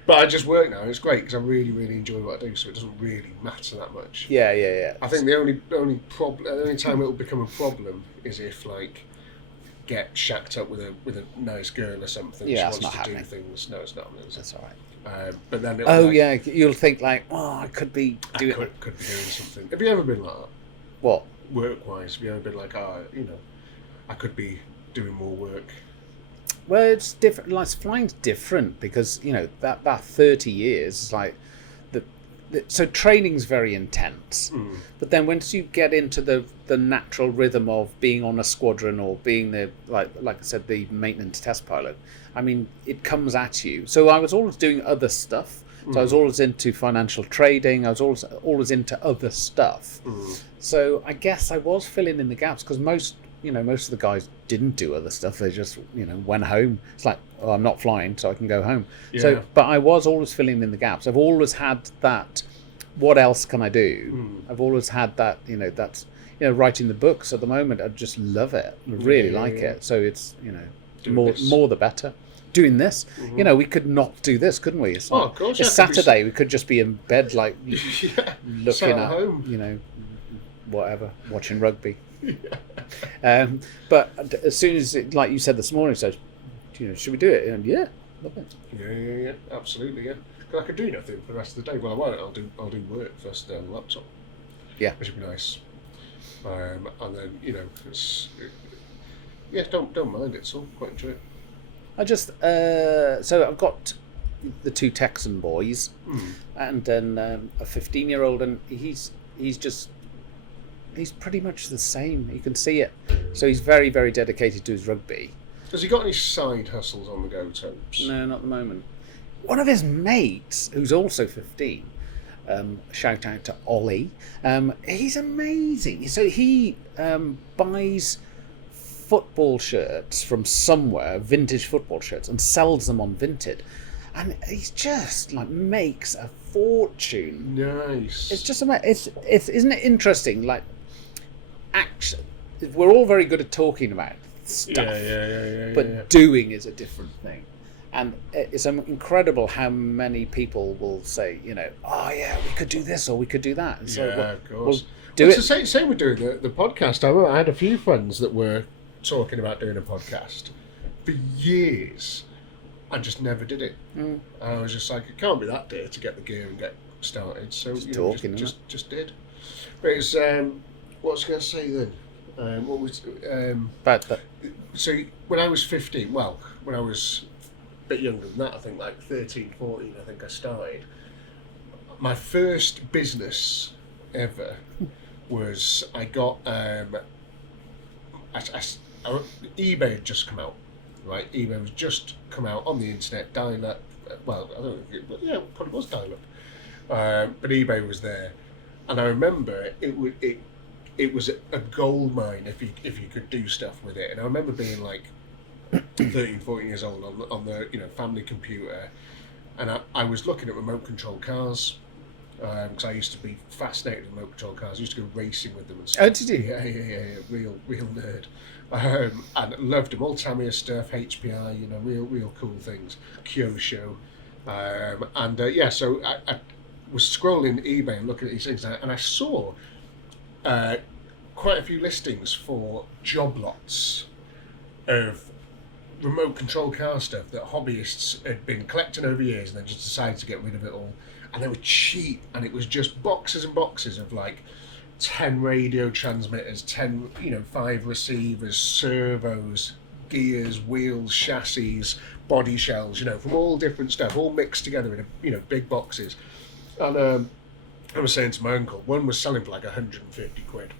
But I just work now, and it's great because I really, really enjoy what I do, so it doesn't really matter that much. Yeah. I think the only problem, the only time it will become a problem is if get shacked up with a nice girl or something. Yeah, she it's wants not to happening. do things. No, it's not. That's all right. But then Yeah, you'll think I could be doing could be doing something. Have you ever been like that? What? Work-wise, have you ever been like, I could be doing more work? Well, it's different. Flying's different because that 30 years is like so training's very intense. But then once you get into the natural rhythm of being on a squadron or being the like I said, the maintenance test pilot, I mean, it comes at you. So I was always doing other stuff. So I was always into financial trading. I was always into other stuff. So I guess I was filling in the gaps because most of the guys didn't do other stuff. They just went home. It's like, oh, I'm not flying, so I can go home. Yeah. So, but I was always filling in the gaps. I've always had that. What else can I do? I've always had that. That's writing the books at the moment. I just love it. I really like it. So it's more the better. Doing this, we could not do this, couldn't we? It's of course. It's Saturday. We could just be in bed, looking Sat at home. Whatever, watching rugby. But as soon as like you said this morning, so should we do it? And yeah, love it. Yeah, absolutely, yeah. 'Cause I could do nothing for the rest of the day. Well, I won't. I'll do work first on the laptop. Yeah, which would be nice. And then don't mind it. It's all quite enjoy it. I just so I've got the two Texan boys, and then a 15-year-old, and he's pretty much the same. You can see it. So he's very, very dedicated to his rugby. Has he got any side hustles on the go, Topes? No, not at the moment. One of his mates, who's also 15, shout out to Ollie, he's amazing. So he buys football shirts from somewhere, vintage football shirts, and sells them on Vinted. And he's just makes a fortune. Nice. It's just amazing. It's isn't it interesting? Action. We're all very good at talking about stuff, but doing is a different thing. And it's incredible how many people will say, oh yeah, we could do this or we could do that. And so of course. It's the same with doing the podcast. I had a few friends that were talking about doing a podcast for years. I just never did it. I was just like, it can't be that day to get the gear and get started. So just did. But it's what was I going to say then? What was so when I was 15? Well, when I was a bit younger than that, I think 13, 14. I think I started. My first business ever was I got eBay had just come out. Right, eBay was just come out on the internet, dial-up. Well, I don't know. It probably was dial-up, but eBay was there, and I remember it was a gold mine if you could do stuff with it. And I remember being 13, 14 years old on the family computer, and I was looking at remote control cars. Because I used to be fascinated with remote control cars. I used to go racing with them and stuff. Oh, did you? Yeah. Real nerd. And loved them all. Tamiya stuff, HPI, real cool things. Kyosho. So I was scrolling eBay and looking at these things, and I saw quite a few listings for job lots of remote control car stuff that hobbyists had been collecting over years and then just decided to get rid of it all. And they were cheap, and it was just boxes and boxes of like 10 radio transmitters, 5 receivers, servos, gears, wheels, chassis, body shells, from all different stuff, all mixed together in big boxes. And I was saying to my uncle, one was selling for like 150 quid.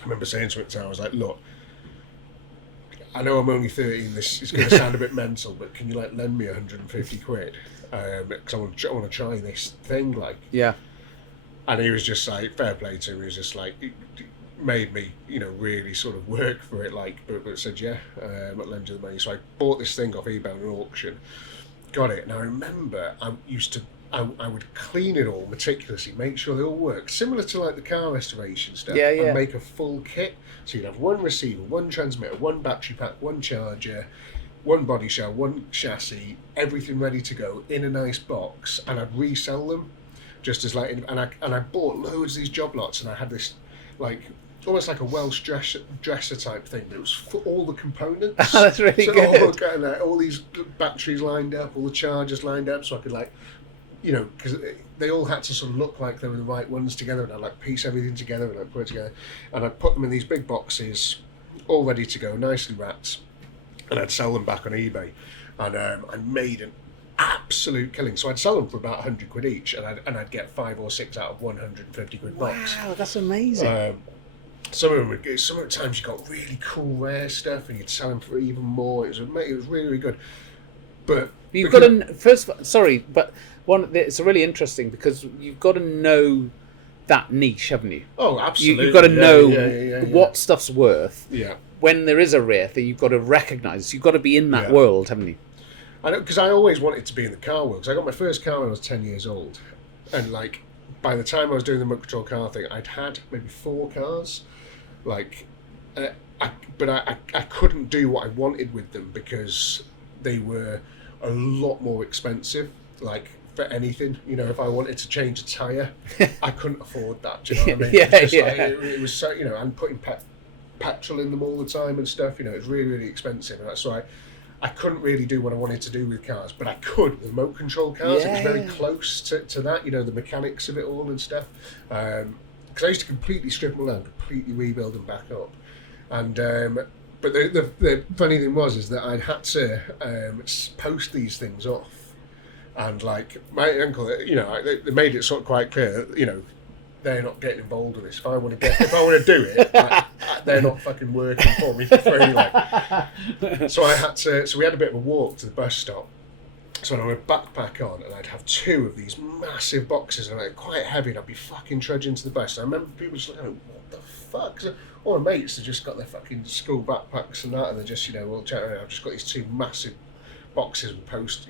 I remember saying to him at the time, I was like, look, I know I'm only 13, this is going to sound a bit mental, but can you lend me 150 quid? Because I want to try this thing, Yeah. And he was just like, fair play to him. He was just like, it made me, really sort of work for it, but said, yeah, I'll lend you the money. So I bought this thing off eBay on an auction, got it, and I remember I would clean it all meticulously, make sure they all work, similar to like the car restoration stuff, and make a full kit. So you'd have one receiver, one transmitter, one battery pack, one charger, one body shell, one chassis, everything ready to go in a nice box, and I'd resell them just as and I bought loads of these job lots, and I had this almost like a Welsh dresser type thing that was for all the components. That's really good. All these batteries lined up, all the chargers lined up, so I could because they all had to sort of look like they were the right ones together, and I'd piece everything together and I'd put it together, and I'd put them in these big boxes, all ready to go, nicely wrapped, and I'd sell them back on eBay, and I made an absolute killing. So I'd sell them for about 100 quid each, and I'd get 5 or 6 out of 150 quid box. Wow, that's amazing. Some of the times you got really cool rare stuff, and you'd sell them for even more. It was really, really good. But you've got to it's really interesting because you've got to know that niche, haven't you? Oh, absolutely. You've got to know what stuff's worth. Yeah. When there is a rare thing, you've got to recognise. You've got to be in that world, haven't you? I know, because I always wanted to be in the car world. Because I got my first car when I was 10 years old, and by the time I was doing the remote control car thing, I'd had maybe 4 cars. But I couldn't do what I wanted with them because they were a lot more expensive. For anything, if I wanted to change a tyre, I couldn't afford that. Do you know what I mean? It was so, and putting petrol in them all the time and stuff. It was really, really expensive, and that's why I couldn't really do what I wanted to do with cars. But I could with remote control cars. It was very close to that. The mechanics of it all and stuff. Because I used to completely strip them down, completely rebuild them back up, and but the funny thing is that I'd had to post these things off. And my uncle, they made it sort of quite clear that, they're not getting involved with this. If I want to do it, they're not fucking working for me for free. So we had a bit of a walk to the bus stop. So I had a backpack on, and I'd have 2 of these massive boxes, and they're quite heavy, and I'd be fucking trudging to the bus. And I remember people just what the fuck? So all my mates have just got their fucking school backpacks and that, and they're just, all chatting around. I've just got these 2 massive boxes with post,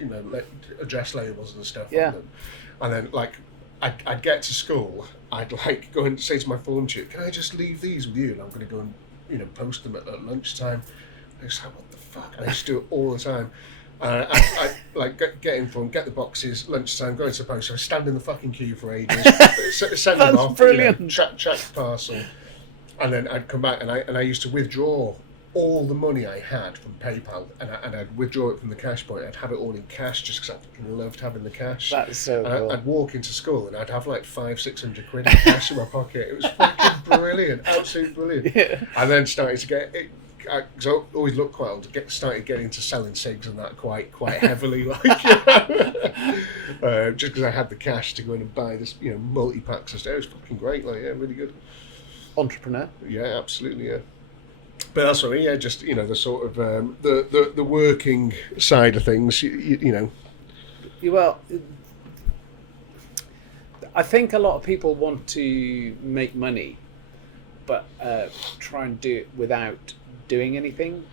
address labels and stuff on them. And then, I'd get to school, I'd go and say to my form tutor, can I just leave these with you? And I'm going to go and, post them at lunchtime. And I was like, what the fuck? And I used to do it all the time. I'd get in front, get the boxes, lunchtime, go into the post. So I stand in the fucking queue for ages, send them off, brilliant. Check the parcel. And then I'd come back, and I used to withdraw all the money I had from PayPal, and I'd withdraw it from the cash point. I'd have it all in cash just because I fucking loved having the cash. That's so cool. I'd walk into school and I'd have 500-600 quid in cash in my pocket. It was fucking brilliant, absolutely brilliant. Yeah. And then started to get it. Because I always looked quite old. Started getting into selling cigs and that quite heavily, just because I had the cash to go in and buy this, multi packs and stuff. It was fucking great, really good. Entrepreneur. Yeah, absolutely, yeah. But that's what I mean, just the sort of the working side of things, Well, I think a lot of people want to make money, but try and do it without doing anything.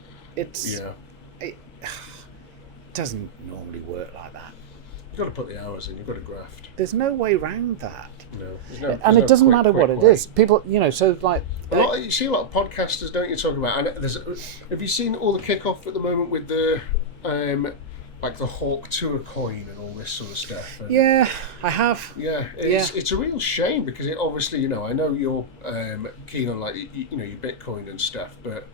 doesn't normally work like that. You've got to put the hours in. You've got to graft. There's no way around that. No. And it doesn't matter what quick it way. is. People, so like... You see a lot of podcasters, don't you, talk about? And have you seen all the kickoff at the moment with the, like the Hawk Tour coin and all this sort of stuff? And yeah, I have. yeah, it's a real shame because it obviously, I know you're keen on like your Bitcoin and stuff, but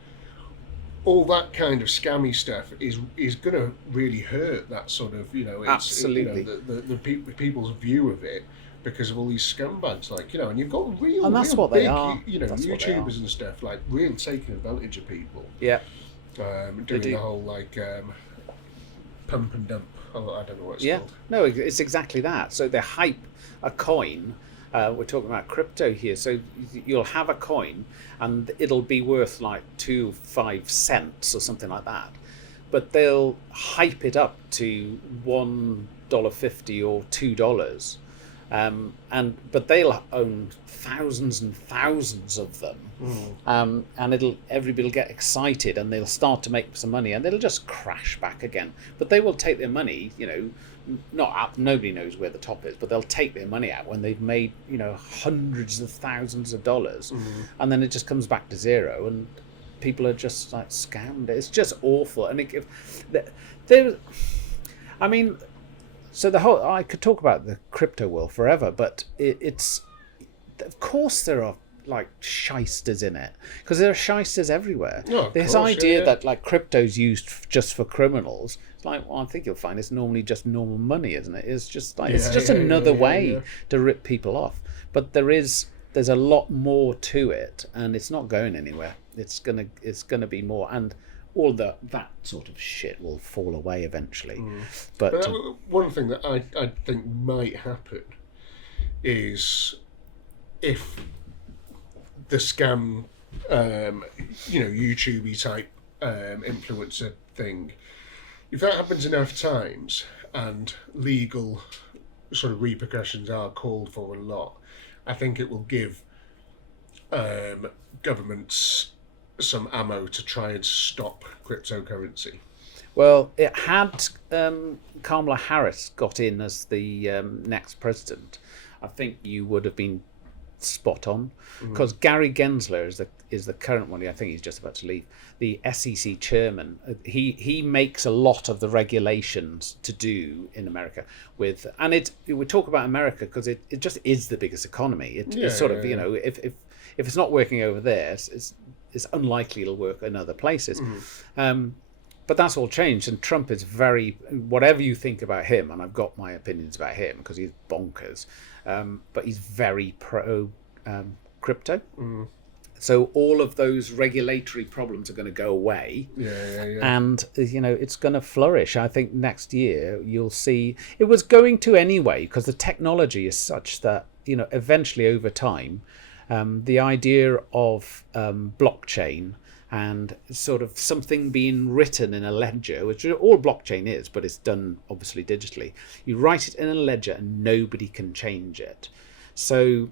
all that kind of scammy stuff is going to really hurt that sort of Absolutely. The people's view of it. Because of all these scumbags, and you've got real, and that's real what big, they are. YouTubers and stuff, like real taking advantage of people. Yeah. Doing the whole pump and dump. I don't know what it's called. No, it's exactly that. So they hype a coin. We're talking about crypto here. So you'll have a coin, and it'll be worth like 2-5 cents or something like that. But they'll hype it up to $1.50 or $2. But they'll own thousands and thousands of them, and everybody will get excited, and they'll start to make some money, and it'll just crash back again. But they will take their money, not up. Nobody knows where the top is, but they'll take their money out when they've made hundreds of thousands of dollars, and then it just comes back to zero, and people are just like scammed. It's just awful, and So I could talk about the crypto world forever, but it's of course there are like shysters in it, because there are shysters everywhere. This idea that like crypto's used just for criminals, it's like, well, I think you'll find it's normally just normal money, isn't it? It's just like it's just another way to rip people off. But there's a lot more to it, and it's not going anywhere. It's gonna be more, and all that sort of shit will fall away eventually. But one thing that I think might happen is if the scam, YouTube type influencer thing, if that happens enough times and legal sort of repercussions are called for a lot, I think it will give governments some ammo to try and stop cryptocurrency. Well, it had Kamala Harris got in as the next president, I think you would have been spot on, because Gary Gensler is the current one. I think he's just about to leave. The SEC chairman. He makes a lot of the regulations to do in America we talk about America because it just is the biggest economy. It's sort of if it's not working over there, it's unlikely it'll work in other places. But that's all changed, and Trump is very, whatever you think about him, and I've got my opinions about him because he's bonkers, but he's very pro crypto. So all of those regulatory problems are going to go away, and it's going to flourish. I think next year you'll see it was going to anyway, because the technology is such that eventually over time, the idea of blockchain and sort of something being written in a ledger, which all blockchain is, but it's done obviously digitally. You write it in a ledger and nobody can change it. So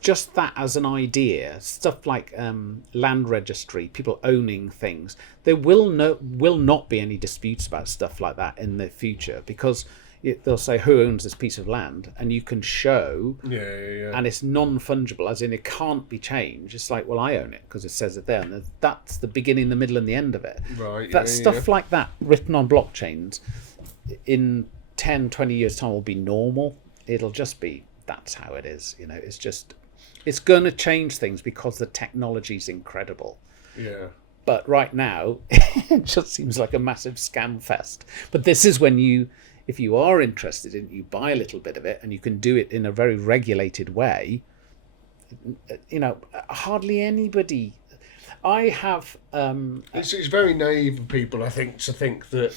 just that as an idea, stuff like land registry, people owning things, there will not be any disputes about stuff like that in the future, because they'll say who owns this piece of land, and you can show, and it's non-fungible, as in it can't be changed. It's like, well, I own it because it says it there, and that's the beginning, the middle, and the end of it. Right. That stuff like that written on blockchains in 10, 20 years' time will be normal. It'll just be, that's how it is. It's going to change things because the technology's incredible. Yeah. But right now, it just seems like a massive scam fest. But this is when if you are interested in it, you buy a little bit of it, and you can do it in a very regulated way. Hardly anybody. I have. It's very naive of people, I think, to think that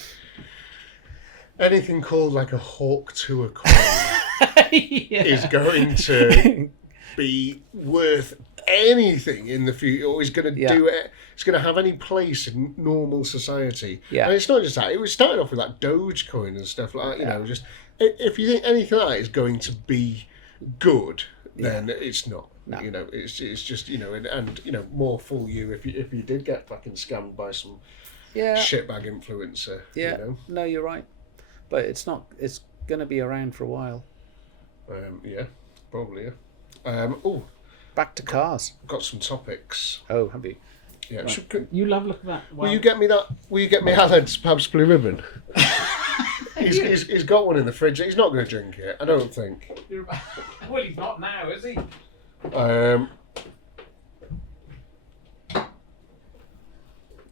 anything called like a Hawk Tour coin is going to be worth anything in the future, or is going to do it. It's going to have any place in normal society. And it's not just that. It was started off with that Dogecoin and stuff like that. Just if you think anything like that is going to be good, then it's not. No. It's just and more fool you if you did get fucking scammed by some shitbag influencer. Yeah, You know? no, you're right. But it's not. It's going to be around for a while. Yeah, probably. Yeah. Back to cars. Got some topics. Oh, have you? Yeah. Right. You love look at that. Will you get me that? Will you get me Alan's Pabst Blue Ribbon? he's got one in the fridge. He's not going to drink it. I don't think. Well, he's not now, is he?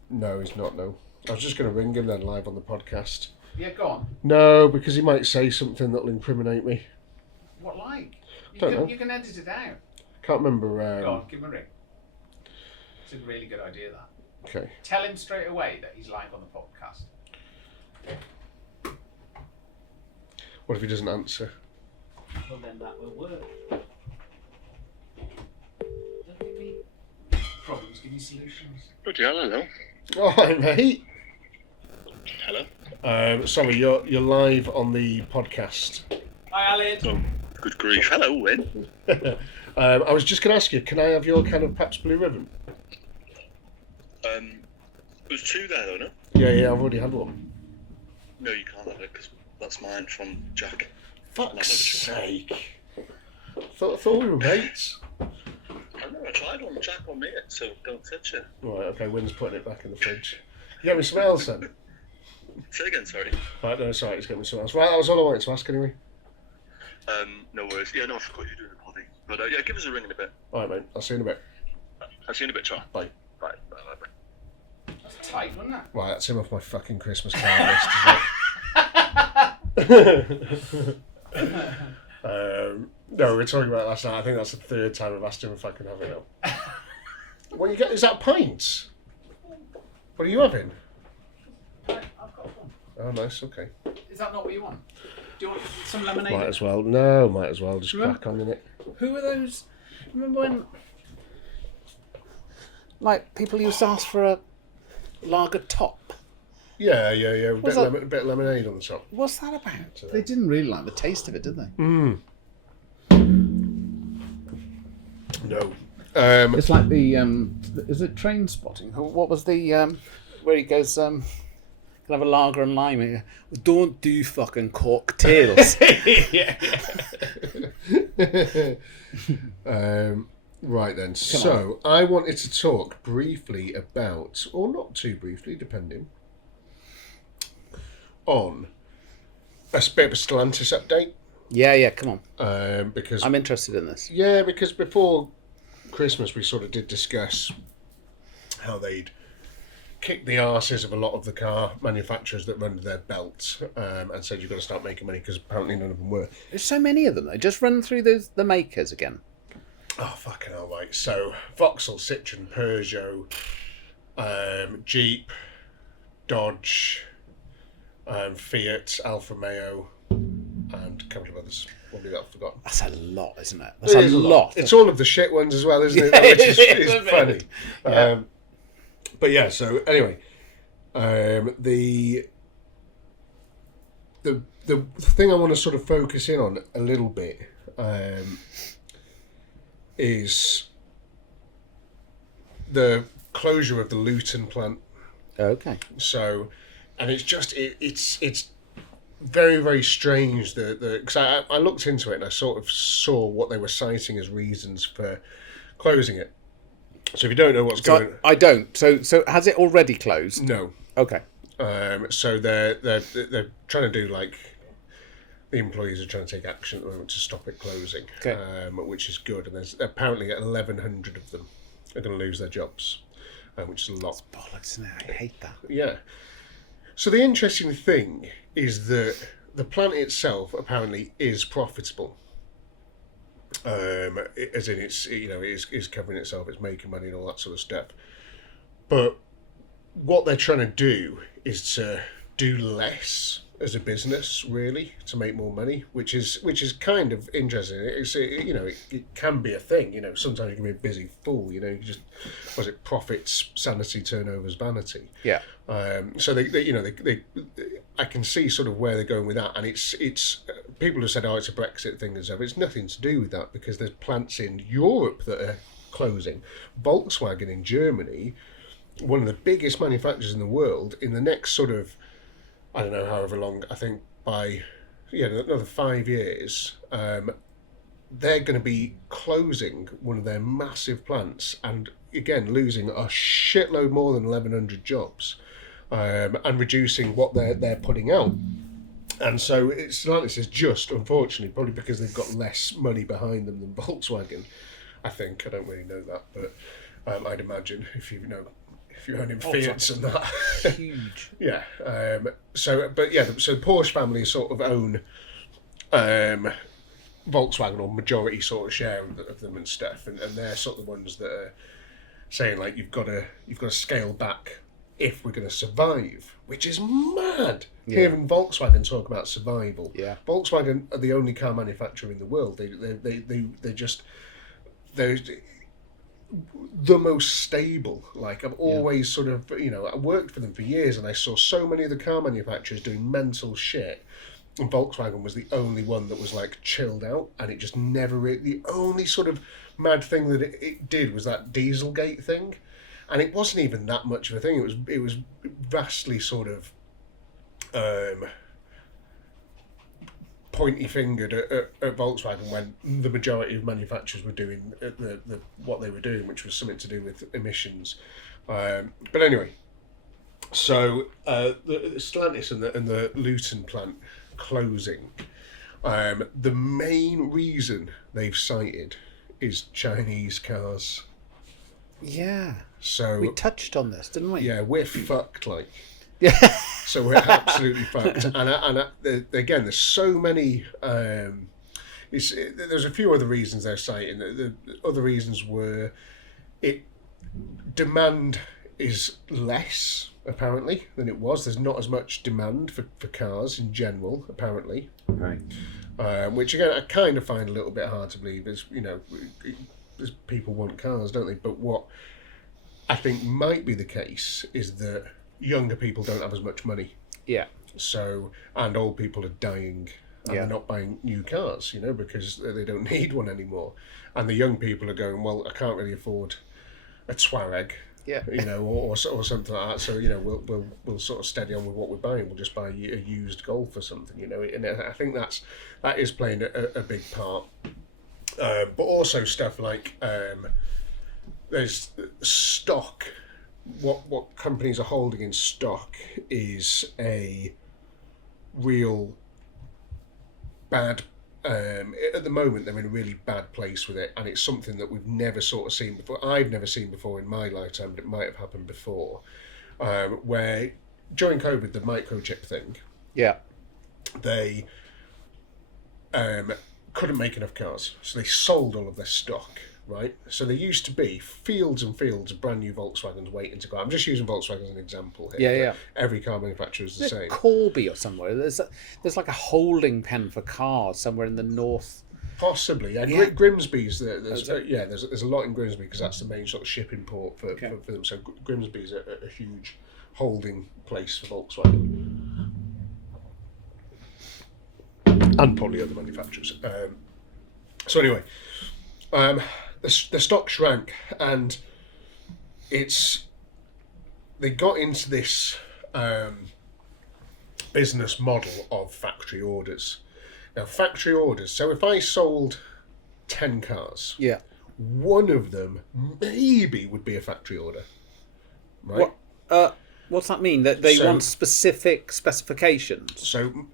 No, he's not. No, I was just going to ring him then live on the podcast. Yeah, go on. No, because he might say something that'll incriminate me. What like? You can edit it out. Can't remember. Go on, give him a ring. It's a really good idea, that. Okay. Tell him straight away that he's live on the podcast. What if he doesn't answer? Well, then that will work. Don't give me problems, give me solutions. Bloody hell, hello. Oh, hi, mate. Hello. Sorry, you're live on the podcast. Hi, Alan. Oh, good grief. Hello, Wynne. I was just going to ask you, can I have your can of Pabst Blue Ribbon? There's two there, though, no? Yeah, I've already had one. No, you can't have it, because that's mine from Jack. Fuck's sake. Thought we were mates. I know, I tried one, Jack on me, so don't touch it. Right, okay, Wynn's putting it back in the fridge. You get me some else then? Say again, sorry. Right, no, sorry, he's getting me some else. Right, that was all I wanted to ask anyway. No worries. Yeah, no, I forgot you're doing a potty. But yeah, give us a ring in a bit. Alright, mate, I'll see you in a bit. I'll see you in a bit, Charles. Bye. Bye. That's tight, wasn't it? Right, that's him off my fucking Christmas card list, isn't it? No, we were talking about it last night. I think that's the third time I've asked him if I can have it now. What you get? Is that pints? What are you having? I've got one. Oh, nice. Okay. Is that not what you want? Do you want some lemonade? Might as well. No, might as well just Remember- crack on in it. Who are those? Remember when, like, people used to ask for a lager top? Yeah. A Was that- bit of lemonade on the top. What's that about? They didn't really like the taste of it, did they? No. It's like the is it Train Spotting? What was the where he goes can I have a lager and lime? Don't do fucking cocktails. Right then. So I wanted to talk briefly about, or not too briefly, depending, on a bit of a Stellantis update. Yeah, come on. Because I'm interested in this. Yeah, because before Christmas we sort of did discuss how they'd kicked the arses of a lot of the car manufacturers that were under their belt and said you've got to start making money because apparently none of them were. There's so many of them. They just run through the makers again. Oh, fucking hell, right. So, Vauxhall, Citroen, Peugeot, Jeep, Dodge, Fiat, Alfa Romeo, and a couple of others. Probably that I forgot. That's a lot, isn't it? That's It a is lot. It's all of the shit ones as well, isn't it? Yeah, Which is isn't funny. it? Yeah. But yeah, so anyway, the thing I want to sort of focus in on a little bit is the closure of the Luton plant. Okay. So, and it's just it's very, very strange that because I looked into it and I sort of saw what they were citing as reasons for closing it. So if you don't know what's going on, I don't. So has it already closed? no. Okay. So they're trying to do like the employees are trying to take action at the moment to stop it closing, Okay. Which is good. And there's apparently 1,100 of them are going to lose their jobs, which is a lot. Bollocks, isn't it? I hate that. Yeah. So the interesting thing is that the plant itself apparently is profitable. As in it's it is covering itself, it's making money and all that sort of stuff. But what they're trying to do is to do less as a business, really, to make more money, which is kind of interesting. It can be a thing. Sometimes you can be a busy fool. You just was it profits, sanity, turnovers, vanity. Yeah. So they I can see sort of where they're going with that, and it's people have said, oh, it's a Brexit thing and stuff. It's nothing to do with that because there's plants in Europe that are closing. Volkswagen in Germany one of the biggest manufacturers in the world in the next sort of, I don't know, however long, I think by another 5 years, they're going to be closing one of their massive plants and again losing a shitload more than 1,100 jobs, and reducing what they're putting out. And so Stellantis is just, unfortunately, probably because they've got less money behind them than Volkswagen. I think, I don't really know that, but I'd imagine if you own in Fiats and that. Huge. Yeah. So the Porsche family sort of own Volkswagen, or majority sort of share of them and stuff, and they're sort of the ones that are saying like you've got to scale back if we're going to survive, which is mad. Yeah. Hearing Volkswagen talk about survival. Yeah. Volkswagen are the only car manufacturer in the world. They're the most stable. Like I've always sort of, I worked for them for years and I saw so many of the car manufacturers doing mental shit, and Volkswagen was the only one that was like chilled out, and it just never the only sort of mad thing that it did was that Dieselgate thing, and it wasn't even that much of a thing. It was vastly sort of pointy fingered at Volkswagen when the majority of manufacturers were doing what they were doing, which was something to do with emissions. But anyway, so the Stellantis and the Luton plant closing. The main reason they've cited is Chinese cars. Yeah. So we touched on this, didn't we? Yeah, we're fucked. Like. Yeah. So we're absolutely fucked, and again, there's so many. There's a few other reasons they're citing. The other reasons were, demand is less apparently than it was. There's not as much demand for cars in general apparently. Right. Which again I kind of find a little bit hard to believe. As people want cars, don't they? But what I think might be the case is that younger people don't have as much money. Yeah. So, and old people are dying and they're not buying new cars, because they don't need one anymore. And the young people are going, well, I can't really afford a Touareg, or something like that. So, we'll sort of steady on with what we're buying. We'll just buy a used Golf or something, And I think that is playing a big part. But also stuff like there's stock. What companies are holding in stock is a real bad. At the moment, they're in a really bad place with it, and it's something that we've never sort of seen before. I've never seen before in my lifetime, but it might have happened before. Where during COVID, the microchip thing, they couldn't make enough cars, so they sold all of their stock. Right, so there used to be fields and fields of brand new Volkswagens waiting to go. I'm just using Volkswagen as an example here. Yeah. Every car manufacturer is the same. Corby or somewhere. There's like a holding pen for cars somewhere in the north. Possibly, yeah. Grimsby's there's a lot in Grimsby because that's the main sort of shipping port for them. So Grimsby's a huge holding place for Volkswagen, and probably other manufacturers. So anyway. The stock shrank, and they got into this business model of factory orders. Now, factory orders. So if I sold 10 cars, one of them maybe would be a factory order, right? What's that mean? That they want specific specifications? So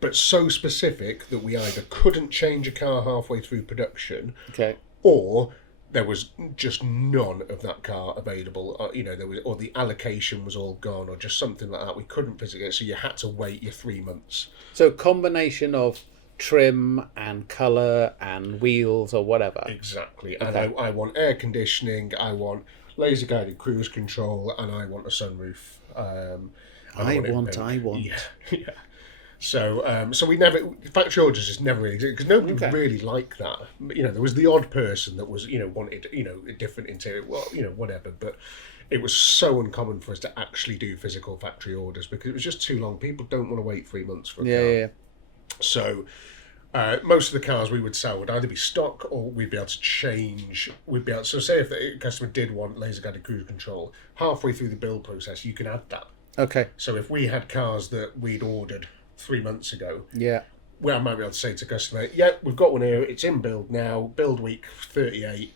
but so specific that we either couldn't change a car halfway through production, or there was just none of that car available. Or the allocation was all gone, or just something like that. We couldn't physically, so you had to wait your 3 months. So a combination of trim and colour and wheels or whatever. Exactly. And I want air conditioning. I want laser guided cruise control, and I want a sunroof. I want. Yeah. So we never factory orders just never really because nobody really liked that. There was the odd person that was wanted a different interior, whatever. But it was so uncommon for us to actually do physical factory orders because it was just too long. People don't want to wait 3 months for a car. Yeah. So Most of the cars we would sell would either be stock or we'd be able to change. We'd be able so say if the customer did want laser-guided cruise control, halfway through the build process, you can add that. Okay. So if we had cars that we'd ordered 3 months ago, Yeah. well, I might be able to say to the customer, yeah, we've got one here, it's in build now, build week 38,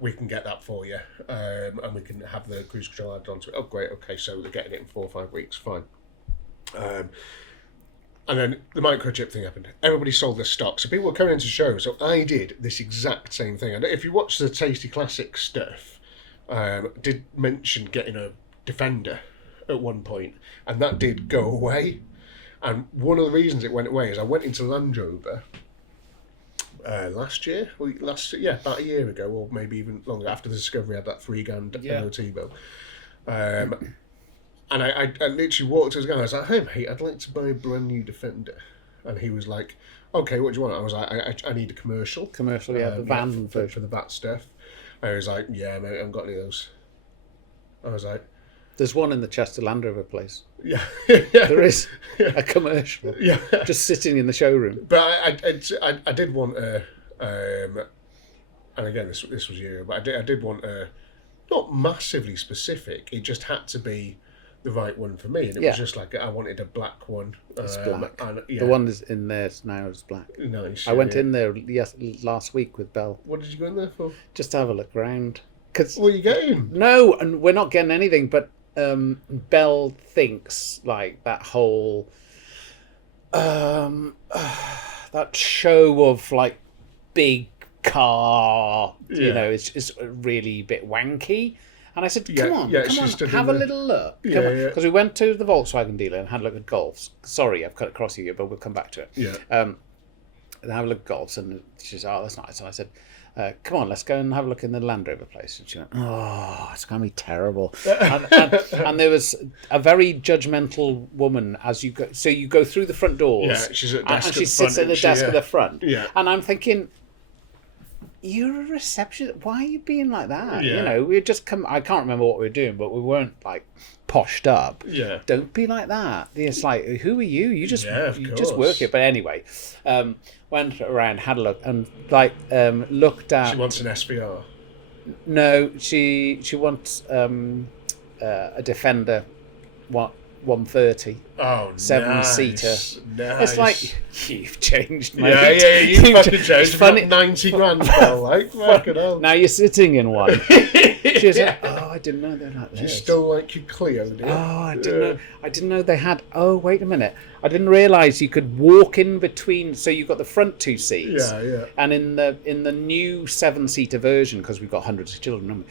we can get that for you, and we can have the cruise control added onto it. Oh, great, okay, so they're getting it in 4 or 5 weeks, fine. And then the microchip thing happened. Everybody sold their stock, so people were coming into shows, so I did this exact same thing. And if you watch the Tasty Classic stuff, did mention getting a Defender at one point, and that did go away. And one of the reasons it went away is I went into Land Rover last year, about a year ago, or maybe even longer, after the Discovery had that $3,000 MOT bill. And I literally walked to his guy and I was like, hey mate, I'd like to buy a brand new Defender. And he was like, okay, what do you want? I was like, I need a commercial. Commercial, the van for version. the VAT stuff. And he was like, yeah mate, I haven't got any of those. I was like, There's one in the Chester Land Rover place. yeah. There is a commercial. Yeah. Just sitting in the showroom. But I did want a, and again, this was you, but I did want a, not massively specific, it just had to be the right one for me. And it was just like, I wanted a black one. It's black. And, The one that's in there now is black. Nice. I went in there last week with Belle What did you go in there for? just to have a look around. Cause, What are you getting? no, and we're not getting anything, but Belle thinks like that whole that show of like big car, you know, it's really a bit wanky. And I said, come on, have a little look. Because we went to the Volkswagen dealer and had a look at Golfs. Sorry, I've cut across you, but we'll come back to it. Yeah. And have a look at Golfs, and she said, oh, that's nice. And I said, come on, let's go and have a look in the Land Rover place. And she went, oh, it's going to be terrible. and there was a very judgmental woman as you go. So you go through the front doors. Yeah, she's at a desk and she sits at the desk at the front. Yeah. And I'm thinking, you're a receptionist. Why are you being like that? Yeah. You know, we just come. I can't remember what we were doing, but we weren't like poshed up. Yeah. Don't be like that. It's like, who are you? You just course. work it. But anyway, went around, had a look, and like looked at. She wants an SVR. No, she wants a Defender. What? 130. Oh, 7-seater. Nice. It's like, you've changed, mate. Yeah, you fucking changed. It's funny. 90 grand, felt like. Fucking hell. Now you're sitting in one. She was like, oh, I didn't know they were like this. You still like your Clio, do you? Oh, I didn't know. I didn't know they had. Oh, wait a minute. I didn't realise you could walk in between. So you've got the front two seats. Yeah. And in the new 7-seater version, because we've got hundreds of children, haven't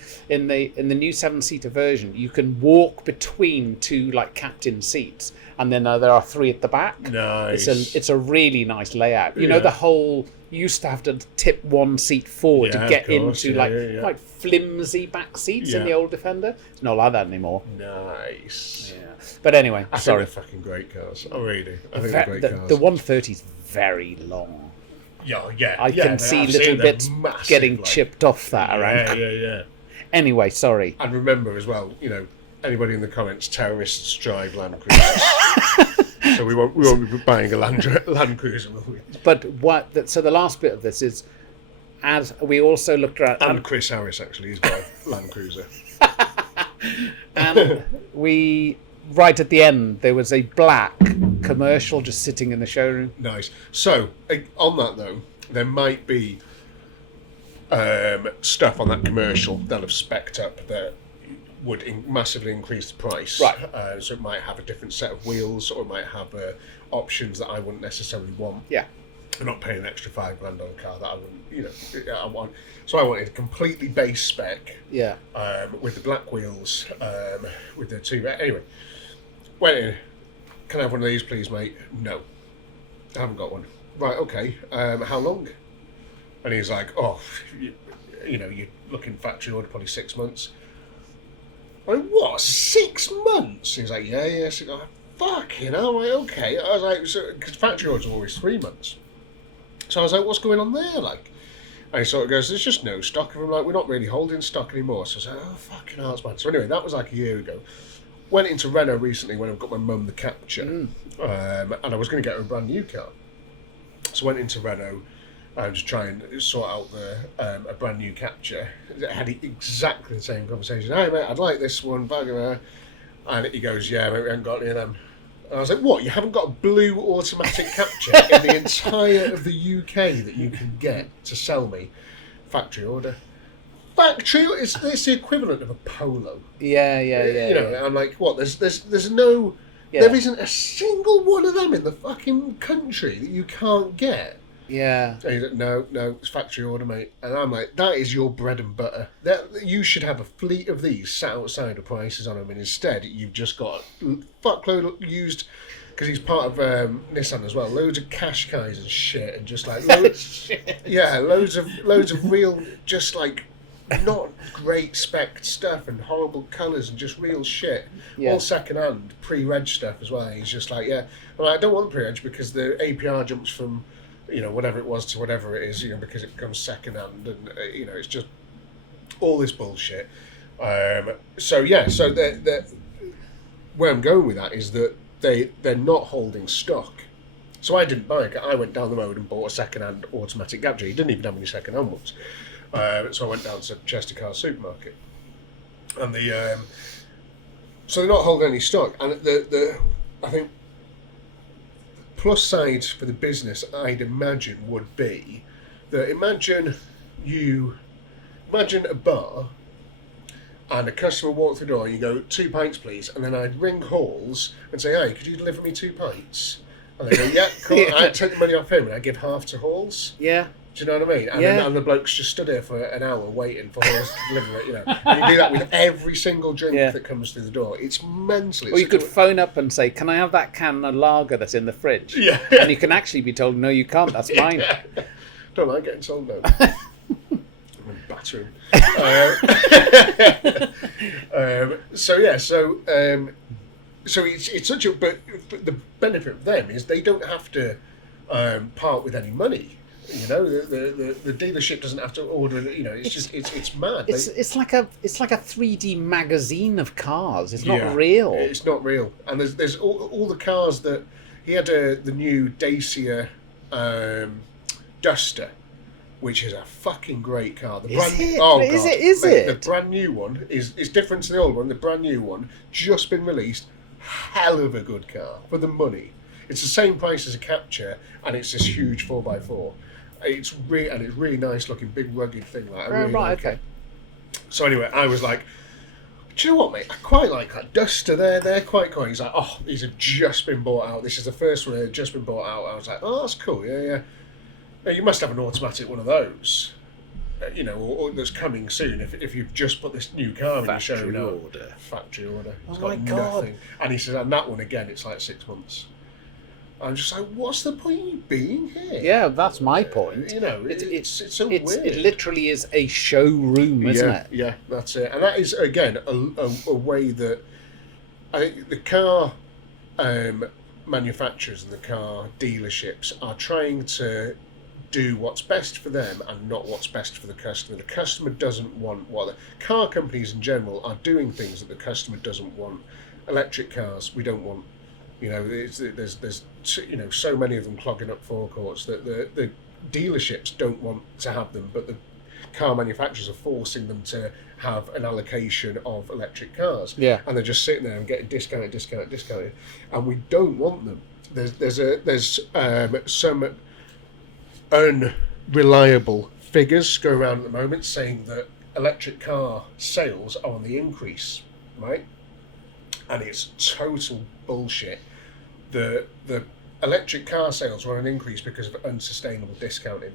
we? In the new 7-seater version, you can walk between two like captain seats, and then there are 3 at the back. Nice. It's a really nice layout. You know, the whole. You used to have to tip one seat forward to get into like flimsy back seats in the old Defender. It's not like that anymore. Nice. Yeah. But anyway, I sorry. think they're fucking great cars. I really do. I think they're great cars. The 130 is very long. Yeah. I can see little bits getting chipped off that around. Yeah. Anyway, sorry. And remember as well, you know, anybody in the comments, terrorists drive Land Cruisers. So we won't be buying a Land Cruiser, will we? But so the last bit of this is, as we also looked at, and Chris Harris actually is got a Land Cruiser. And we right at the end there was a black commercial just sitting in the showroom. Nice. So on that though, there might be stuff on that commercial they'll have spec'd up that would massively increase the price. Right. So it might have a different set of wheels, or it might have options that I wouldn't necessarily want. Yeah. I'm not paying an extra $5,000 on a car that I wouldn't, you know, I want. So I wanted a completely base spec. Yeah. With the black wheels, with the two. Anyway, went in. Can I have one of these, please, mate? No, I haven't got one. Right. Okay. How long? And he's like, oh, you know, you're looking factory order, probably 6 months. I went, what, 6 months? He's like, yeah. So I, fucking hell, right, okay. I was like, so, because factory orders are always 3 months. So I was like, what's going on there? Like, and he sort of goes, there's just no stock. And I'm like, we're not really holding stock anymore. So I was like, oh, fucking hell, man. So anyway, that was like a year ago. Went into Renault recently when I've got my mum the Capture. And I was going to get her a brand new car. So I went into Renault and just try and sort out a brand new capture. It had exactly the same conversation. Hey mate, I'd like this one, blah, blah, blah. And he goes, yeah, mate, we haven't got any of them. And I was like, what? You haven't got a blue automatic capture in the entire of the UK that you can get to sell me? Factory order. Factory, it's the equivalent of a Polo. Yeah. You know, I'm like, what? There's no, there isn't a single one of them in the fucking country that you can't get. Yeah. And he's like, no, it's factory order, mate. And I'm like, that is your bread and butter. You should have a fleet of these sat outside with prices on them, and instead you've just got a fuckload of used, because he's part of Nissan as well, loads of Qashqais and shit, and just like, loads of real, just like, not great spec stuff and horrible colours and just real shit. All second hand, pre-reg stuff as well. He's just like, well, I don't want pre-reg because the APR jumps from, you know, whatever it was to whatever it is, you know, because it becomes second hand, and you know, it's just all this bullshit. So where I'm going with that is that they're not holding stock. So I didn't buy it. I went down the road and bought a second hand automatic capture. He didn't even have any second hand ones. So I went down to Chester Car Supermarket, and so they're not holding any stock. And I think plus side for the business, I'd imagine, would be that imagine a bar and a customer walked through the door and you go, 2 pints please, and then I'd ring Halls and say, hey, could you deliver me 2 pints? And they go, yeah, cool. I'd take the money off him and I'd give half to Halls. Yeah. Do you know what I mean? And then the bloke's just stood there for an hour waiting for Halls to deliver it, you know. And you do that with every single drink that comes through the door. It's mentally... Or you could phone up and say, can I have that can of lager that's in the fridge? Yeah. And you can actually be told, no, you can't, that's mine. Yeah. Don't like getting told no. I'm in a bathroom. So it's such a... But the benefit of them is they don't have to part with any money. You know, the dealership doesn't have to order. You know, it's mad. It's like a 3D magazine of cars. It's not real. It's not real. And there's all the cars that he had. The new Dacia Duster, which is a fucking great car. Is it? The brand new one is different to the old one. The brand new one just been released. Hell of a good car for the money. It's the same price as a Capture, and it's this huge 4x4. It's really nice looking, big rugged thing. Like, I really like it. So anyway, I was like, do you know what, mate? I quite like that Duster there. They're quite cool. He's like, oh, these have just been bought out. This is the first one that had just been bought out. I was like, oh, that's cool. Yeah. You must have an automatic one of those. You know, or that's coming soon. If you've just put this new car in the show now. Factory order. It's got nothing. And he says, and that one again, it's like 6 months. I'm just like, what's the point of you being here? Yeah, that's my point. You know, it's so weird. It literally is a showroom, isn't it? Yeah, that's it. And that is, again, a way that I think the car manufacturers and the car dealerships are trying to do what's best for them and not what's best for the customer. The customer doesn't want what the car companies in general are doing things that the customer doesn't want. Electric cars, we don't want. You know, there's you know, so many of them clogging up forecourts that the dealerships don't want to have them, but the car manufacturers are forcing them to have an allocation of electric cars. Yeah. And they're just sitting there and getting discounted, and we don't want them. There's some unreliable figures go around at the moment saying that electric car sales are on the increase, right? And it's total bullshit. The electric car sales are on an increase because of unsustainable discounting.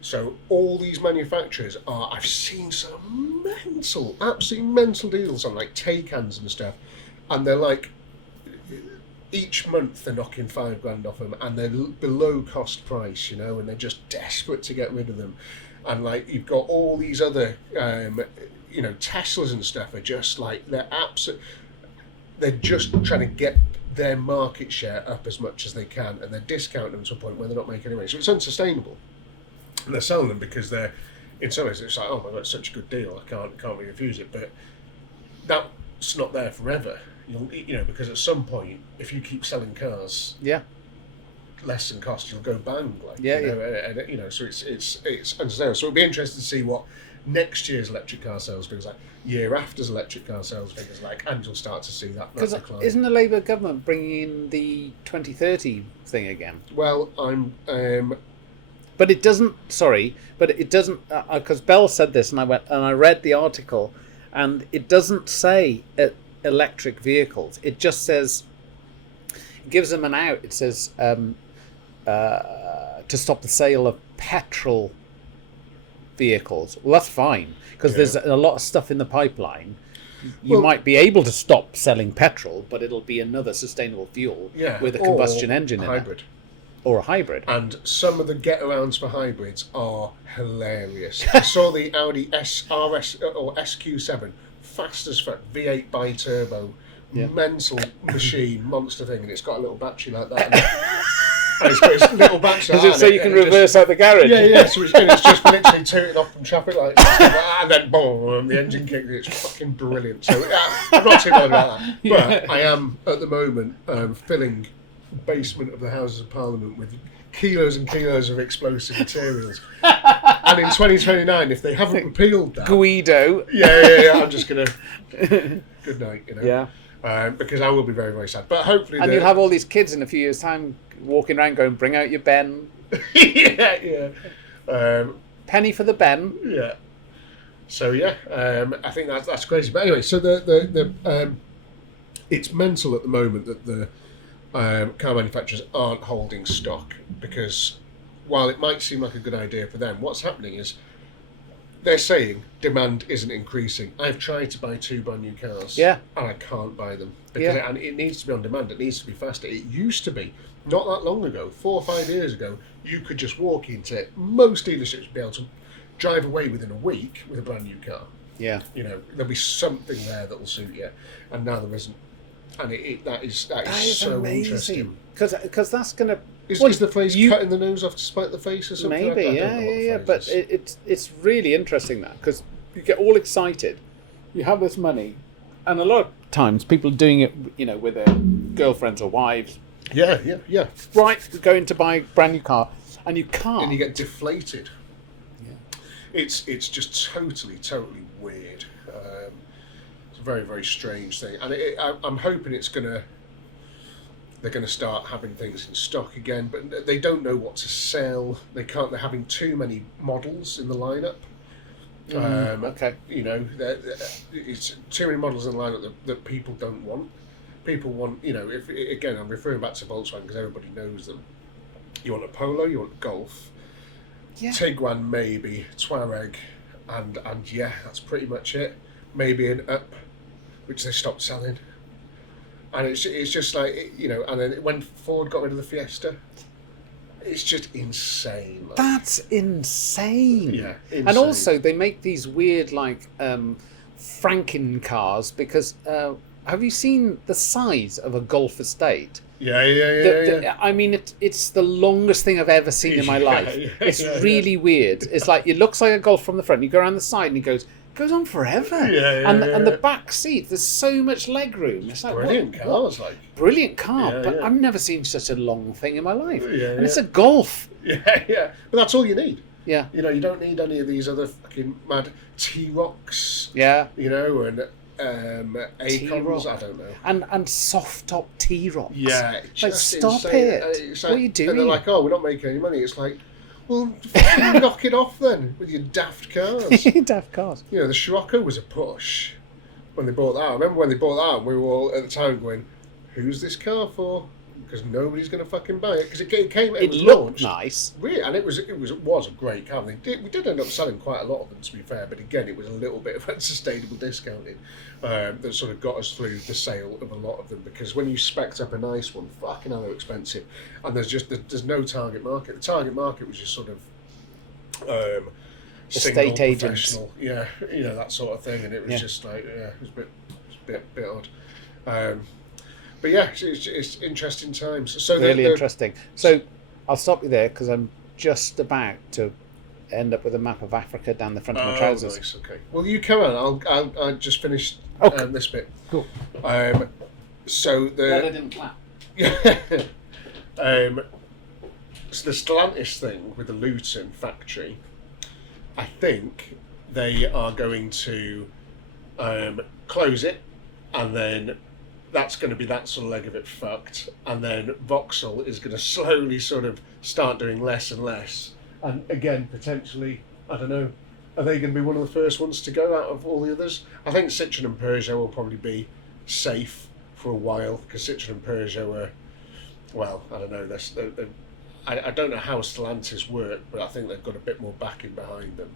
So all these manufacturers I've seen some absolutely mental deals on like Taycans and stuff, and they're like, each month they're knocking $5,000 off them, and they're below cost price, you know, and they're just desperate to get rid of them. And like, you've got all these other, you know, Teslas and stuff are just like, they're just trying to get their market share up as much as they can, and they're discounting them to a point where they're not making any money. So it's unsustainable. And they're selling them because they're, in some ways, it's like, oh my God, it's such a good deal, I can't really refuse it. But that's not there forever. You know, because at some point, if you keep selling cars, less than cost, you'll go bang. Like, Yeah, you know, and you know, so it's understandable. So it'll be interesting to see what next year's electric car sales figures like, year after's electric car sales figures like, and you'll start to see that Because decline. isn't the Labour government bringing in the 2030 thing again? Well, But it doesn't. Sorry, but it doesn't. Because Bell said this, and I read the article, and it doesn't say electric vehicles. It just says, it gives them an out. It says to stop the sale of petrol vehicles. Well, that's fine, because there's a lot of stuff in the pipeline. You might be able to stop selling petrol, but it'll be another sustainable fuel with a combustion engine in hybrid. it. Or a hybrid. And some of the get-arounds for hybrids are hilarious. I saw the Audi SRS or SQ7, fast as fuck, V8 bi-turbo, mental machine, monster thing, and it's got a little battery like that. And it's got its little battery like that. So you can reverse out the garage? Yeah, so it's just literally tooting off from traffic lights, and then boom, the engine kicks. It's fucking brilliant. So I'm not too bothered about that. But I am, at the moment, filling basement of the Houses of Parliament with kilos and kilos of explosive materials. And in 2029, if they haven't repealed that... Guido. Yeah, I'm just going to... Good night, you know. Yeah. Because I will be very, very sad. But hopefully... And you'll have all these kids in a few years' time walking around going, bring out your Ben. yeah. Penny for the Ben. Yeah. So, yeah, I think that's crazy. But anyway, so the it's mental at the moment that the car manufacturers aren't holding stock, because while it might seem like a good idea for them, what's happening is they're saying demand isn't increasing. I've tried to buy 2 brand new cars, and I can't buy them because it needs to be on demand. It needs to be faster. It used to be not that long ago, 4 or 5 years ago, you could just walk into most dealerships and be able to drive away within a week with a brand new car. Yeah, you know, there'll be something there that will suit you, and now there isn't. And that is so amazing. interesting. Because that's going to... Is the phrase cutting the nose off to spite the face or something? Maybe, yeah. But it's really interesting that, because you get all excited. You have this money, and a lot of times people are doing it, you know, with their girlfriends or wives. Yeah. Right, going to buy a brand new car, and you can't. And you get deflated. Yeah. It's just totally weird. It's a very, very strange thing, and I'm hoping they're going to start having things in stock again, but they don't know what to sell. They're having too many models in the lineup. Okay. You know, it's too many models in the lineup that people don't want. People want, you know, again, I'm referring back to Volkswagen because everybody knows them. You want a Polo, you want a Golf, Tiguan maybe, Touareg, and yeah, that's pretty much it. Maybe an Up, which they stopped selling. And it's just like, you know, and then when Ford got rid of the Fiesta, it's just insane. Like. That's insane. Yeah, insane. And also they make these weird, like, Franken cars, because have you seen the size of a Golf estate? Yeah. I mean, it's the longest thing I've ever seen in my life. It's really weird. It's like, it looks like a Golf from the front. You go around the side and it goes on forever. And the back seat, there's so much leg room. It's like brilliant cars, like brilliant car, but I've never seen such a long thing in my life. And it's a Golf. Yeah. But that's all you need. Yeah. You know, you don't need any of these other fucking mad T-Rocks. Yeah. You know, and Acons, I don't know. And soft top T-Rocks. Yeah. Like, stop insane. it. Like, what are you doing? And they're like, oh, we're not making any money. It's like, well, fucking knock it off then with your daft cars. Daft cars. You know, the Scirocco was a push when they bought that. I remember when they bought that, we were all at the time going, who's this car for? Because nobody's going to fucking buy it. Because it came, it was looked launched. Nice. Really, and it was a great car. We did end up selling quite a lot of them, to be fair. But again, it was a little bit of unsustainable discounting that sort of got us through the sale of a lot of them. Because when you spec'd up a nice one, fucking hell, they're expensive. And there's no target market. The target market was just sort of estate agents. Yeah, you know, that sort of thing. And it was just like, it was a bit odd. But yeah, it's interesting times. So really interesting. So I'll stop you there because I'm just about to end up with a map of Africa down the front of my trousers. Nice, okay. Well, you come on. I'll just finish this bit. Cool. So the. Well, I didn't clap. Yeah. So the Stellantis thing with the Luton factory, I think they are going to close it, and then that's going to be that sort of leg of it fucked, and then Vauxhall is going to slowly sort of start doing less and less, and again potentially, I don't know, are they going to be one of the first ones to go out of all the others? I think Citroen and Peugeot will probably be safe for a while, because Citroen and Peugeot are, well, I don't know, I don't know how Stellantis work, but I think they've got a bit more backing behind them.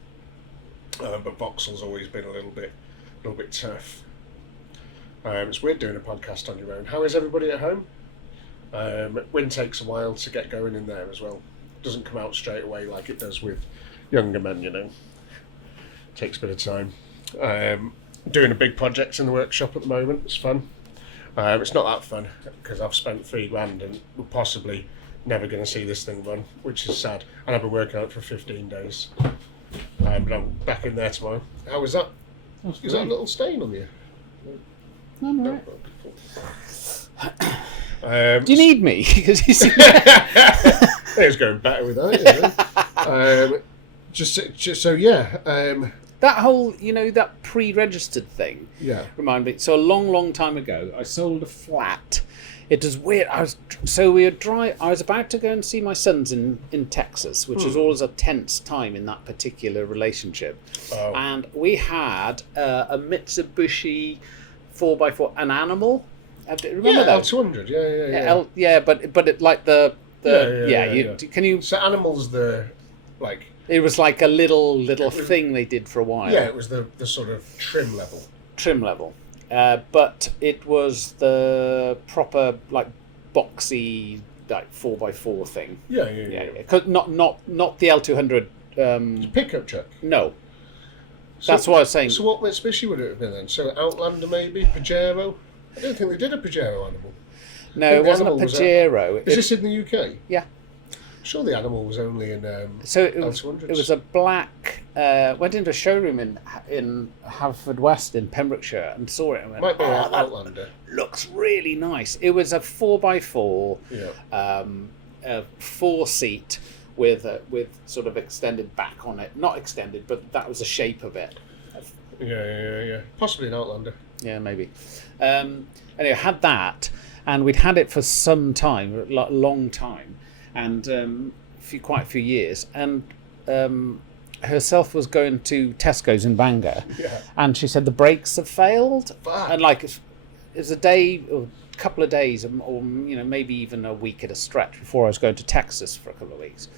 But Vauxhall's always been a little bit tough. It's weird doing a podcast on your own. How is everybody at home? Wynne takes a while to get going in there as well. Doesn't come out straight away like it does with younger men, you know. Takes a bit of time. Doing a big project in the workshop at the moment. It's fun. It's not that fun because I've spent $3,000 and we're possibly never going to see this thing run, which is sad. And I've been working on it for 15 days. But I'm back in there tomorrow. How was that? Is that a little stain on you? No. Do you need me? Because you see, it's going better with that. Just so yeah. that whole, that pre-registered thing. Yeah. Remind me. So a long time ago, I sold a flat. It was weird. I was about to go and see my sons in Texas, which is always a tense time in that particular relationship. Oh. And we had a Mitsubishi 4x4, an Animal. Remember that? L200. Yeah. But it like the. Can you? So Animal's the like. It was like a little thing they did for a while. Yeah, it was the sort of trim level. But it was the proper like boxy like 4x4 thing. Yeah. 'Cause not the L200. It's a pickup truck. No. That's what I was saying. So what Mitsubishi would it have been then? So Outlander maybe? Pajero? I don't think they did a Pajero Animal. No, it wasn't a Pajero. Is this in the UK? Yeah. I'm sure the Animal was only in so it L200s. was a black. Went into a showroom in Haverfordwest in Pembrokeshire and saw it and went, Might be an that Outlander. looks really nice. It was a 4x4, a 4-seat with sort of extended back on it. Not extended, but that was the shape of it. Yeah. Possibly an Outlander. Yeah, maybe. Anyway, had that, and we'd had it for some time, a long time, and quite a few years. And herself was going to Tesco's in Bangor, and she said the brakes have failed. Fuck. And like it's a day or a couple of days, or maybe even a week at a stretch before I was going to Texas for a couple of weeks.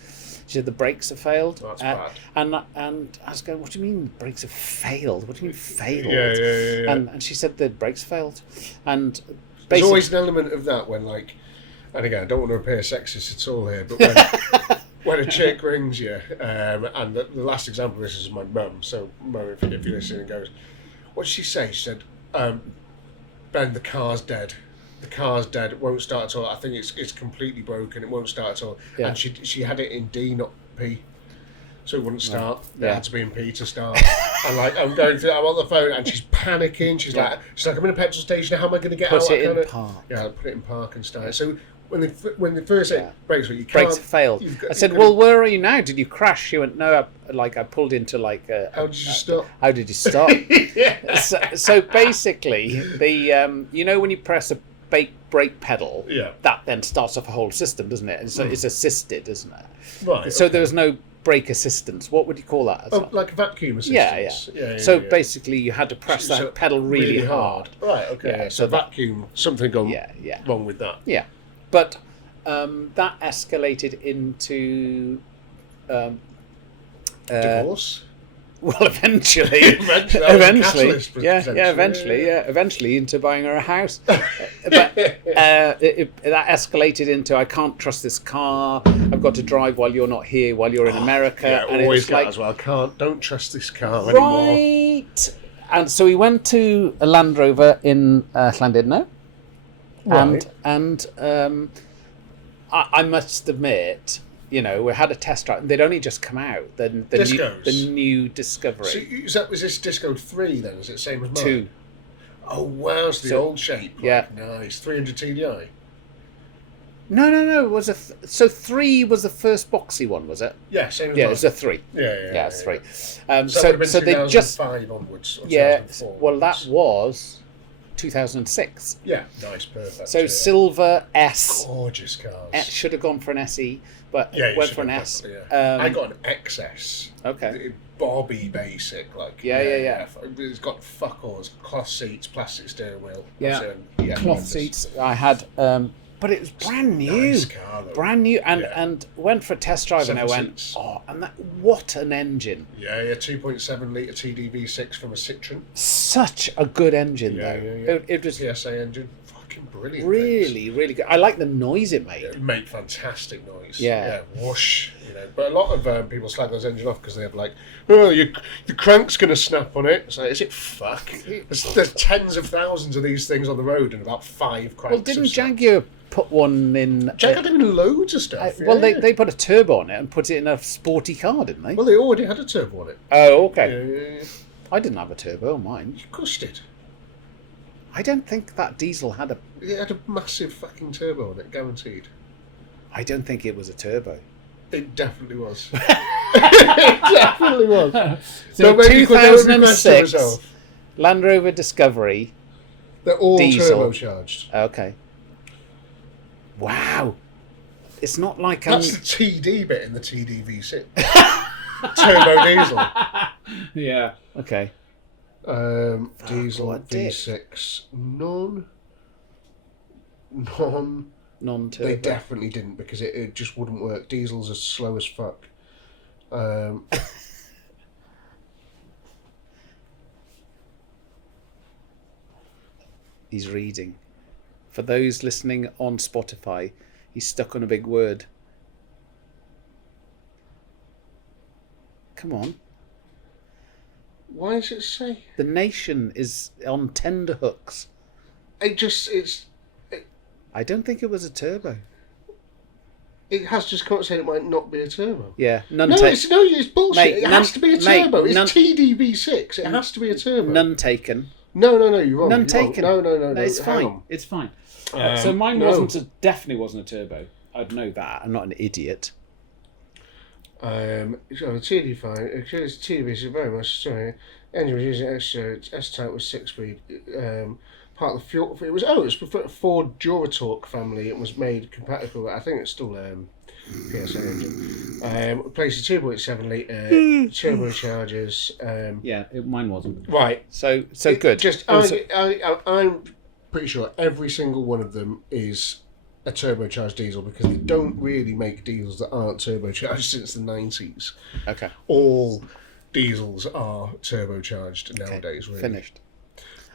She said the brakes have failed. That's bad. And I was going, what do you mean the brakes have failed? What do you mean failed? Yeah. And she said the brakes failed. And there's always an element of that when like, and again, I don't want to appear sexist at all here, but when a chick rings you, and the last example of this is my mum. So mum, if you're listening, and goes, what did she say? She said, Ben, the car's dead. The car's dead. It won't start at all. I think it's completely broken. It won't start at all. Yeah. And she had it in D, not P, so it wouldn't start. It had to be in P to start. And like I'm going through, I'm on the phone, and she's panicking. She's like, I'm in a petrol station. How am I going to get out? Put it in park. Yeah, put it in park and start. So when they first said brakes, you can't. Brakes failed. I said, well, where are you now? Did you crash? She went, no. I pulled into like. How did you stop? How did you stop? So basically, the when you press a brake pedal, that then starts off a whole system, doesn't it? And so it's assisted, isn't it? Right. So there was no brake assistance. What would you call that? Like a vacuum assistance. Yeah. So basically, you had to press that pedal really hard. Right. Okay. Yeah, so vacuum, something gone wrong with that. Yeah, but that escalated into divorce. Well, eventually, eventually into buying her a house. But that escalated into I can't trust this car. I've got to drive while you're not here, while you're in America. Yeah, and always it's that like, as well. Don't trust this car anymore. Right. And so we went to a Land Rover in Llandudno, and I must admit. We had a test drive, and they'd only just come out. The new Discovery. So was this Disco 3 then? Is it the same as mine? 2. Oh wow, it's the old shape. Yeah. Nice. 300 TDI. No. It was so 3 was the first boxy one, was it? Yeah, same as Yeah, mine. it's a 3. Yeah, it's 3. So it would have been so they just 2005 onwards. Or yeah. 2004 Well, that onwards. was 2006. Yeah, nice, perfect. So silver S. Gorgeous cars. It should have gone for an SE, but Yeah, it you went should for an have S. definitely, yeah. I got an XS. Okay. Bobby basic, like Yeah. It's got fuck all. It's cloth seats, plastic steering wheel. Yeah. So, Cloth horrendous. seats. I had, but it was brand new, Nice car, though. brand new, and Yeah. and went for a test drive, and I 7 went, seats. oh, and that what an engine! Yeah, 2.7 litre TDV6 from a Citroen. Such a good engine, Yeah, though. yeah. It was PSA engine. Fucking brilliant. really good. I like the noise it made. It made fantastic noise. Yeah. Whoosh. But a lot of people slag those engine off because they have like, oh, your crank's going to snap on it. It's like, is it fuck? There's tens of thousands of these things on the road and about 5 cranks. Well, didn't have snapped. Jaguar put one in? Jaguar had even loads of stuff. Well, yeah. they put a turbo on it and put it in a sporty car, didn't they? Well, they already had a turbo on it. Oh, okay. Yeah. I didn't have a turbo on mine. Of course it did. I don't think that diesel had a. It had a massive fucking turbo on it, guaranteed. I don't think it was a turbo. It definitely was. It definitely was. So Don't make me question 2006 myself. Land Rover Discovery. They're all Diesel. turbocharged. Okay. Wow. It's not like That's the TD bit in the TDV6. Turbo diesel. Yeah. Okay. Diesel what a dick. V6. None. Non-turbo. They definitely didn't because it just wouldn't work. Diesels are slow as fuck. He's reading. For those listening on Spotify, he's stuck on a big word. Come on. Why does it say? The nation is on tender hooks. I don't think it was a turbo. It has just come out saying it might not be a turbo. Yeah, No, it's bullshit. Mate, it has to be a turbo. mate, It's TDV6. It has to be a turbo. None taken. No, you're wrong. None You're taken. wrong. No, it's hang fine. on. It's fine. So mine no. definitely wasn't a turbo. I'd know that. I'm not an idiot. So the TD5, it's TDV6 very much sorry. Engine was using extra S-type with 6-speed. Part of the fuel. It was for Ford Duratorque family. It was made compatible. I think it's still PSA engine. Replaced the 2.7 litre turbochargers. Yeah, mine wasn't. Right. So good. Just It was- I'm pretty sure every single one of them is a turbocharged diesel because they don't really make diesels that aren't turbocharged since the 90s. okay. All diesels are turbocharged nowadays. Really. Finished.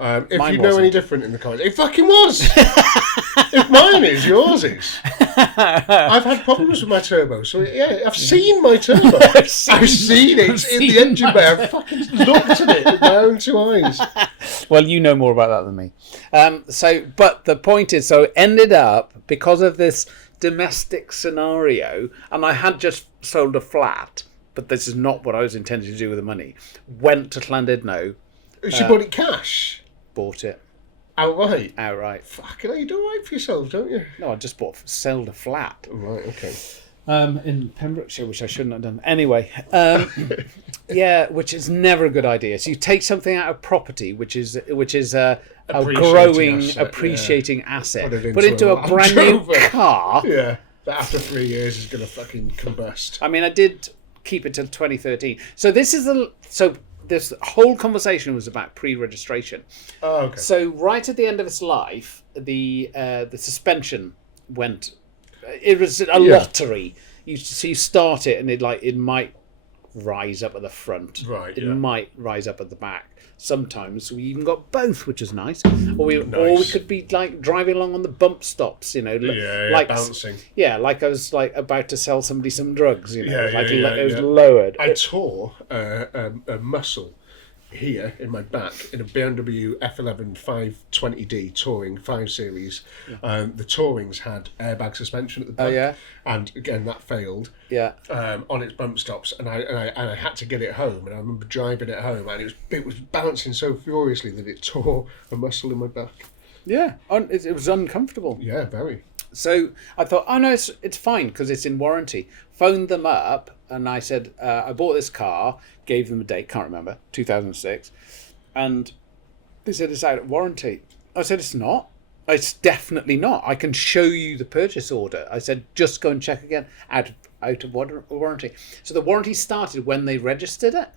If Mine you know wasn't. any different in the comments, it fucking was. If mine is, yours is. I've had problems with my turbo, so yeah, I've seen my turbo. I've seen it in the engine bay. I've fucking looked at it with my own 2 eyes. Well, you know more about that than me. But the point is, so it ended up because of this domestic scenario, and I had just sold a flat, but this is not what I was intending to do with the money. Went to Llandudno, She bought it cash, bought it outright. outright. Fucking hell, you do all right for yourself, don't you? No, I just sold a flat Right, okay. In Pembrokeshire, which I shouldn't have done. Anyway, yeah, which is never a good idea. So you take something out of property, which is a Appreciating growing, asset, appreciating asset, Put it put into into a a brand new Land Rover. car. Yeah, that after 3 years is going to fucking combust. I mean, I did keep it till 2013. So this whole conversation was about pre-registration. Oh, okay. So right at the end of its life, the suspension went. It was a lottery. You start it and it might rise up at the front. Right, It yeah. might rise up at the back. Sometimes we even got both, which is nice. Or we could be like driving along on the bump stops, Yeah, bouncing. Yeah, like I was like about to sell somebody some drugs, Yeah, it was yeah. lowered. I tore a muscle here in my back in a BMW F11 520D Touring 5 Series. The Tourings had airbag suspension at the back. Oh, yeah? And again, that failed. Yeah. On its bump stops, and I had to get it home. And I remember driving it home, and it was bouncing so furiously that it tore a muscle in my back. Yeah, it was uncomfortable. Yeah, very. So I thought, oh no, it's fine because it's in warranty. Phoned them up and I said, I bought this car, gave them a date, can't remember, 2006, and they said it's out of warranty. I said it's not. It's definitely not. I can show you the purchase order. I said just go and check again. Out of warranty. So the warranty started when they registered it.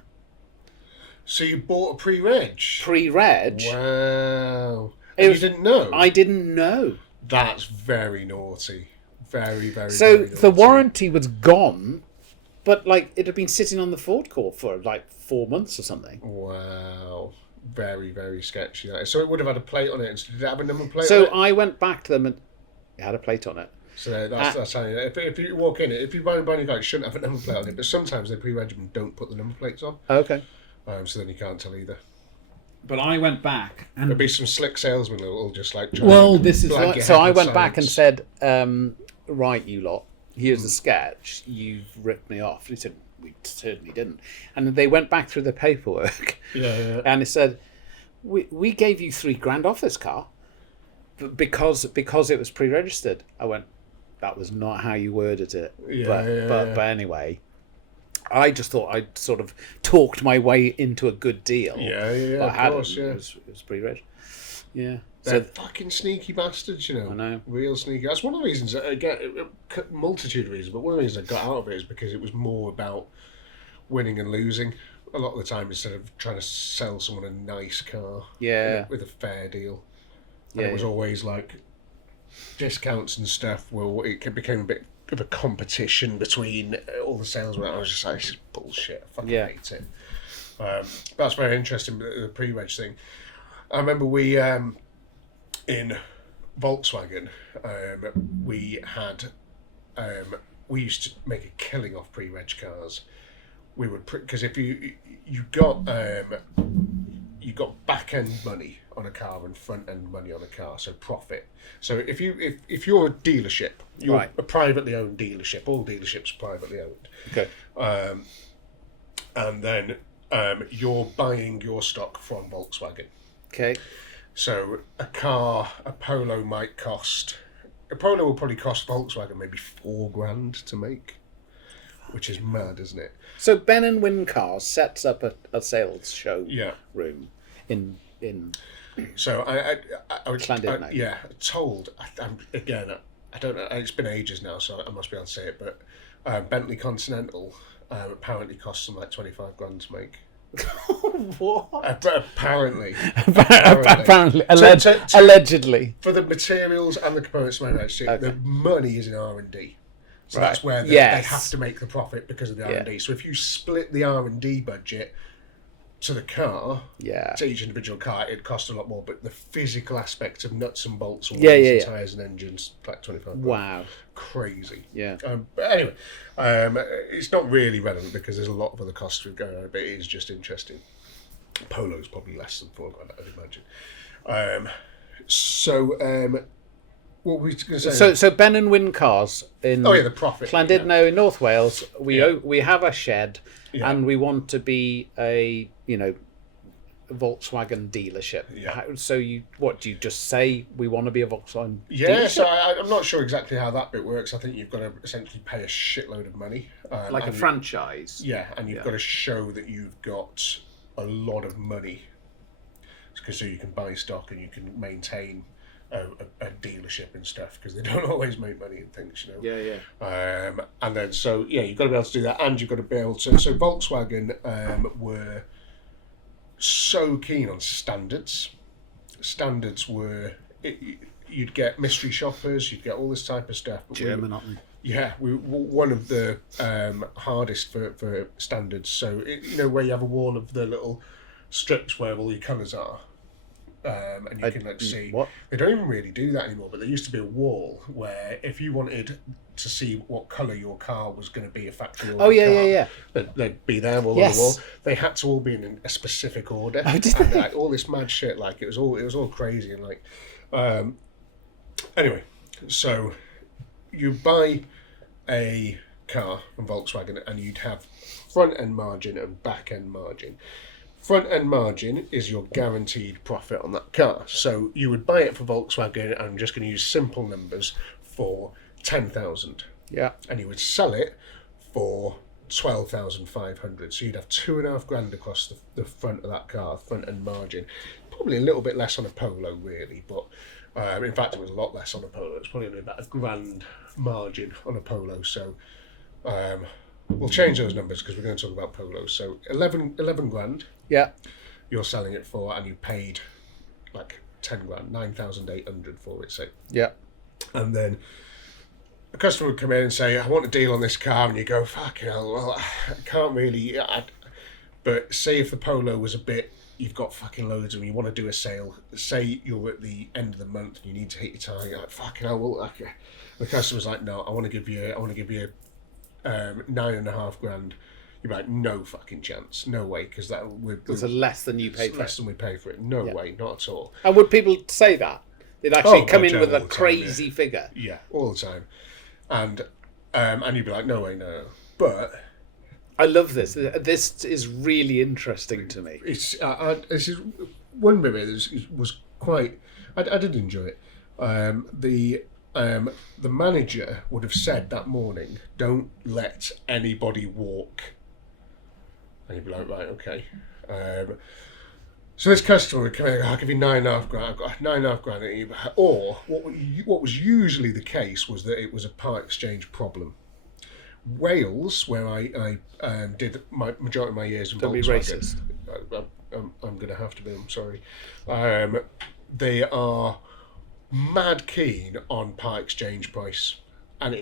So you bought a pre-reg? Pre-reg. Wow. You didn't know? I didn't know. That's very naughty. Very, very, So very naughty. the warranty was gone, but like it had been sitting on the Ford court for like 4 months or something. Wow. Very, very sketchy. That is. So it would have had a plate on it. Did it have a number plate on So it? I went back to them and it had a plate on it. So that's how if you walk in, if you buy a brand new car, it shouldn't have a number plate on it. But sometimes they pre-reg and don't put the number plates on. Okay. So then you can't tell either. But I went back and There'll be some slick salesmen who will just like. Well, this is blag what- your So head I with went back and science. said, right, you lot, here's the sketch. You've ripped me off. And he said, we certainly didn't. And they went back through the paperwork. Yeah. And it said, we gave you $3,000 off this car because it was pre-registered. I went, that was not how you worded it. But anyway, I just thought I'd sort of talked my way into a good deal. Yeah, But I of hadn't. course, yeah. It was pre-reg. Yeah. They're So fucking sneaky bastards, you know. I know. Real sneaky. That's one of the reasons, again, multitude of reasons, but one of the reasons I got out of it is because it was more about winning and losing. A lot of the time, instead of trying to sell someone a nice car Yeah. with a fair deal. And Yeah, it was yeah. always like discounts and stuff. Well, it became a bit of a competition between all the salesmen. I was just like, this is bullshit. I fucking Yeah. hate it. That's very interesting, the pre-reg thing. I remember we, in Volkswagen, we had, we used to make a killing off pre-reg cars. We would, because if you got back end money on a car and front end money on a car, so profit. So if you're a dealership, you're Right. a privately owned dealership. All dealerships are privately owned. Okay. And then you're buying your stock from Volkswagen. Okay. So a Polo will probably cost Volkswagen maybe $4,000 to make, which is mad, isn't it? So Ben and Wynne Cars sets up a sales show Yeah. room in So I was Llandudno. yeah, told. I'm I don't know. It's been ages now, so I must be able to say it. But Bentley Continental apparently costs them like $25,000 to make. what? Apparently. Apparently, So- allegedly. For the materials and the components manufactured, Okay. the money is in R&D. So Right. that's where they Yes. have to make the profit because of the Yeah. R&D. So if you split the R&D budget to the car, Yeah. to each individual car, it costs a lot more. But the physical aspect of nuts and bolts, and tyres and engines, like $25,000. Wow. Crazy. Yeah. But anyway, it's not really relevant because there's a lot of other costs we've going on, but it is just interesting. Polo's probably less than $4,000, I'd imagine. What were we going to say? So Ben and Wynne Cars in the profit. Llandudno in North Wales. We have a shed, Yeah. and we want to be a Volkswagen dealership. Yeah. So do you just say we want to be a Volkswagen Yeah, dealership? so I'm not sure exactly how that bit works. I think you've got to essentially pay a shitload of money. Like a and franchise. Yeah, and you've Yeah. got to show that you've got a lot of money, because so you can buy stock and you can maintain a dealership and stuff, because they don't always make money and things, you know. Yeah. And then you've got to be able to do that, and you've got to be able to. So Volkswagen were so keen on standards. Standards were you'd get mystery shoppers, you'd get all this type of stuff. But German, aren't they? Yeah, we one of the hardest for standards. So where you have a wall of the little strips where all your colours are, and you can see. What? They don't even really do that anymore. But there used to be a wall where if you wanted to see what colour your car was going to be, a factory order Oh, yeah. they'd be there all Yes. on the wall. They had to all be in a specific order. Oh, did And, they? like, all this mad shit, like it was all crazy and like. Anyway, so you buy a car from Volkswagen and you'd have front end margin and back end margin. Front end margin is your guaranteed profit on that car. So you would buy it for Volkswagen, and I'm just going to use simple numbers, for 10,000. Yeah. And you would sell it for 12,500. So you'd have £2,500 across the front of that car, front end margin. Probably a little bit less on a Polo, really, but in fact, it was a lot less on a Polo. It's probably only about £1,000 margin on a Polo. So we'll change those numbers because we're going to talk about Polos. So 11 grand. Yeah. You're selling it for, and you paid like 10 grand, 9,800 for it. So Yeah. and then a customer would come in and say, I want a deal on this car, and you go, fucking hell, well, I can't really. But say if the Polo was a bit, you've got fucking loads of them, you want to do a sale, say you're at the end of the month and you need to hit your target, you're like, fucking hell, well, okay. The customer's like, no, I want to give you 9.5 grand. You're like, no fucking chance, no way, because that It's less than you paid it's for less it. than we pay for it. No way, not at all. And would people say that? They'd actually come in God, with yeah, a all the time, crazy figure. Yeah, all the time, and you'd be like, no way, no. But I love this. This is really interesting to me. it's this is one bit was quite. I did enjoy it. The manager would have said that morning, "Don't let anybody walk," and you'd be like, right, okay. So this customer would come in and go, I'll give you 9.5 grand. I've got 9.5 grand. Or what was usually the case was that it was a part exchange problem. Wales, where I did my majority of my years in Don't be Volkswagen, racist. I'm going to have to be. I'm sorry. They are mad keen on part exchange price, and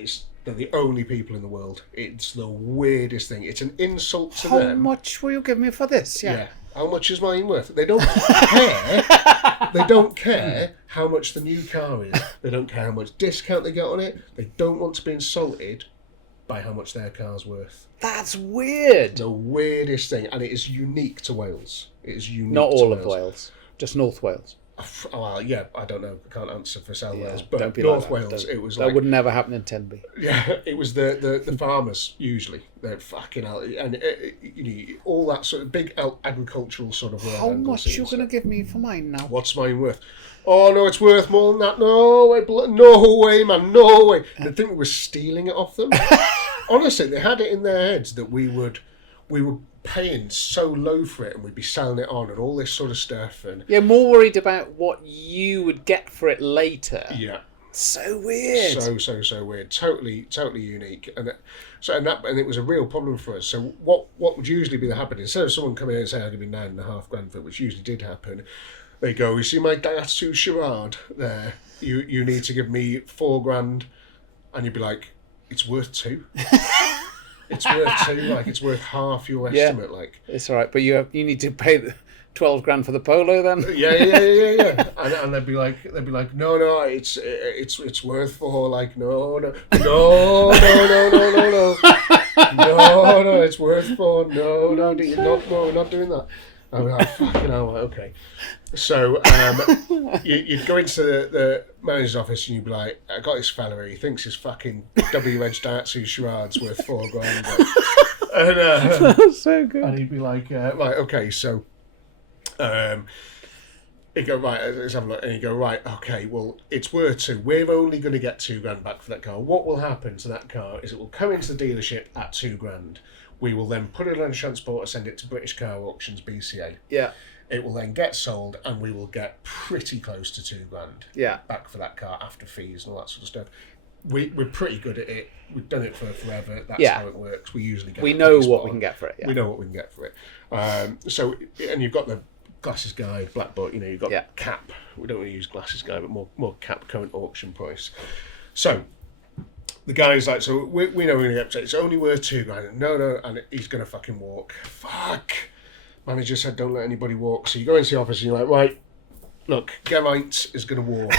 they're the only people in the world. It's the weirdest thing. It's an insult to How them. much will you give me for this? Yeah. How much is mine worth? They don't care. They don't care how much the new car is. They don't care how much discount they get on it. They don't want to be insulted by how much their car's worth. That's weird. The weirdest thing, and it is unique to Wales. It is unique. Not to all of Wales, just North Wales. Well, yeah, I don't know. I can't answer for South Wales, Don't but be North like that. Wales, Don't- it was that like would never happen in Tenby. yeah, it was the farmers usually. They're fucking hell, and all that sort of big agricultural sort of. How much you going to give me for mine now? What's mine worth? Oh no, it's worth more than that. No way, no way, man, no way. They think we were stealing it off them. Honestly, they had it in their heads that we were paying so low for it, and we'd be selling it on, and all this sort of stuff. And Yeah, more worried about what you would get for it later. yeah, So weird. so weird. Totally unique. And it was a real problem for us. So what would usually be the happening? Instead of someone coming in and saying, I'll give you 9.5 grand for it, which usually did happen, they go, you see my Daihatsu Charade there? You need to give me 4 grand, and you'd be like, it's worth 2. It's worth 2. Like it's worth half your estimate. Like It's all right, but you need to pay the 12 grand for the Polo then. yeah. And they'd be like, no, it's worth 4. Like no, it's worth 4. No, we're not doing that. I'm like, fucking hell, okay. So you'd go into the manager's office and you'd be like, I got this fella here, he thinks his fucking W-edged Daihatsu Charade's worth 4 grand. And, That's so good. and he'd be like, right, okay, so he'd go, right, let's have a look. And he'd go, right, okay, well, it's worth 2. We're only going to get 2 grand back for that car. What will happen to that car is it will come into the dealership at 2 grand. We will then put it on a transporter, send it to British Car Auctions, BCA. Yeah. It will then get sold, and we will get pretty close to 2 grand back for that car after fees and all that sort of stuff. We're pretty good at it. We've done it for forever. That's how it works. We usually get. We know what we can get for it. Yeah. We know what we can get for it. So, and you've got the Glasses Guide, Black Book. You've got Cap. We don't really use Glasses Guide, but more Cap current auction price. So the guy's like, so we know we're going to get it. It's only worth 2 grand. No, and he's going to fucking walk. Fuck. Manager said, don't let anybody walk. So you go into the office and you're like, right, look, Garratt is going to walk.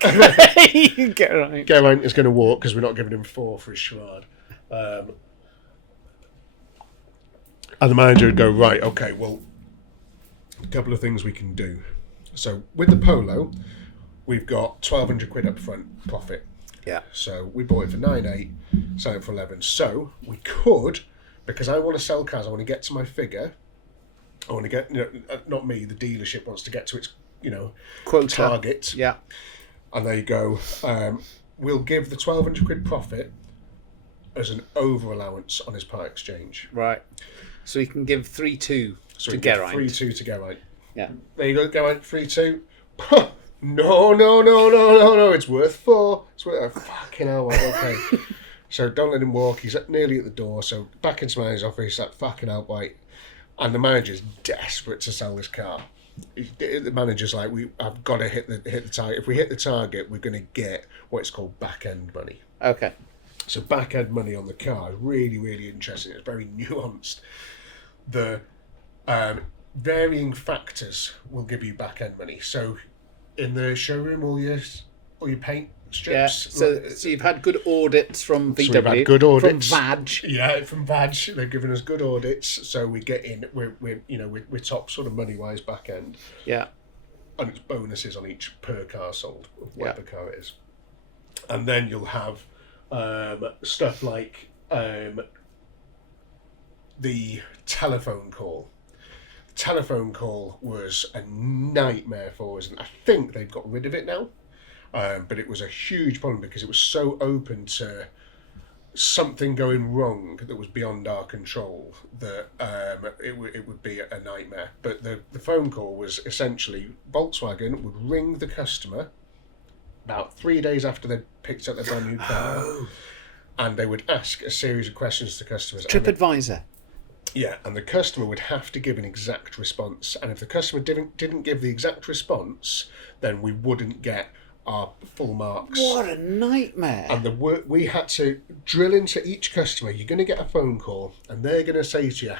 Garratt is going to walk because we're not giving him 4 for his charade. And the manager would go, right, okay, well, a couple of things we can do. So with the Polo, we've got 1,200 quid up front profit. Yeah. So we bought it for 9.8, sell it for 11. So we could, because I want to sell cars, I want to get to my figure. I want to get, not me, the dealership wants to get to its, quota target. Yeah. And they go, we'll give the 1,200 quid profit as an over allowance on his part exchange. Right. So he can give 3-2 to Garratt. 3-2 to Garratt. Yeah. There you go, Garratt, 3-2. No, it's worth 4. It's worth, fucking hell, right, okay. So don't let him walk. He's nearly at the door. So back into the manager's office, like, fucking hell, right. And the manager's desperate to sell this car. The manager's like, I've got to hit the target. If we hit the target, we're going to get what's called back end money. Okay. So back end money on the car is really, really interesting. It's very nuanced. The varying factors will give you back end money. So in the showroom, all your paint strips. Yeah. So you've had good audits from VW. So we've had good audits from VAG. Yeah, from VAG. They've given us good audits, so we get in. We're top sort of money wise back end. Yeah. And it's bonuses on each per car sold, whatever car it is. And then you'll have stuff like the telephone call. Telephone call was a nightmare for us, and I think they've got rid of it now. But it was a huge problem because it was so open to something going wrong that was beyond our control that it would be a nightmare. But the phone call was essentially Volkswagen would ring the customer about 3 days after they'd picked up their brand new car, and they would ask a series of questions to customers. TripAdvisor. Yeah, and the customer would have to give an exact response. And if the customer didn't give the exact response, then we wouldn't get our full marks. What a nightmare. And the work we had to drill into each customer. You're going to get a phone call, and they're going to say to you,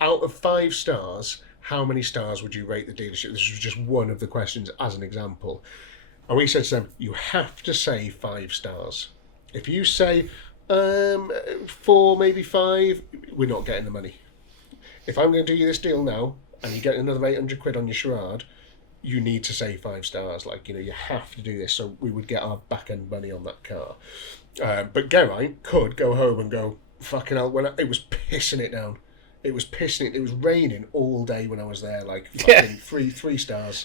out of 5 stars, how many stars would you rate the dealership? This was just one of the questions as an example. And we said to them, you have to say 5 stars. If you say 4, maybe 5, we're not getting the money. If I'm going to do you this deal now, and you get another 800 quid on your charade, you need to say 5 stars. Like, you have to do this. So we would get our back end money on that car. But Garratt could go home and go, fucking hell, it was pissing it down. It was pissing it. It was raining all day when I was there, like fucking 3 stars.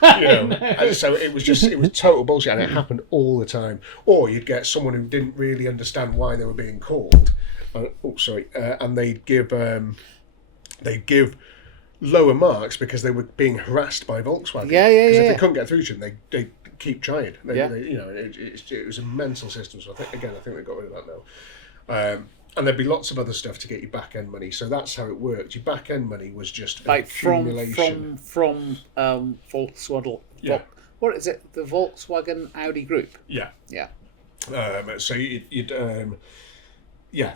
And so it was total bullshit, and it happened all the time. Or you'd get someone who didn't really understand why they were being called. And they'd give lower marks because they were being harassed by Volkswagen. Yeah. Because if they couldn't get through to them, they keep trying. It was a mental system. So I think they got rid of that now. And there'd be lots of other stuff to get your back end money. So that's how it worked. Your back end money was just like accumulation. from Volkswagen. Yeah. What is it? The Volkswagen Audi group. Yeah. Yeah. So you'd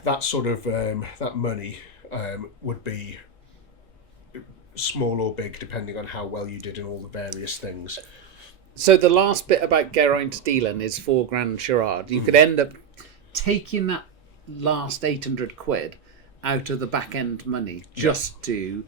that sort of that money would be small or big depending on how well you did in all the various things. So the last bit about Garratt dealing is £4,000 charade. You could end up taking that last 800 quid out of the back end money just to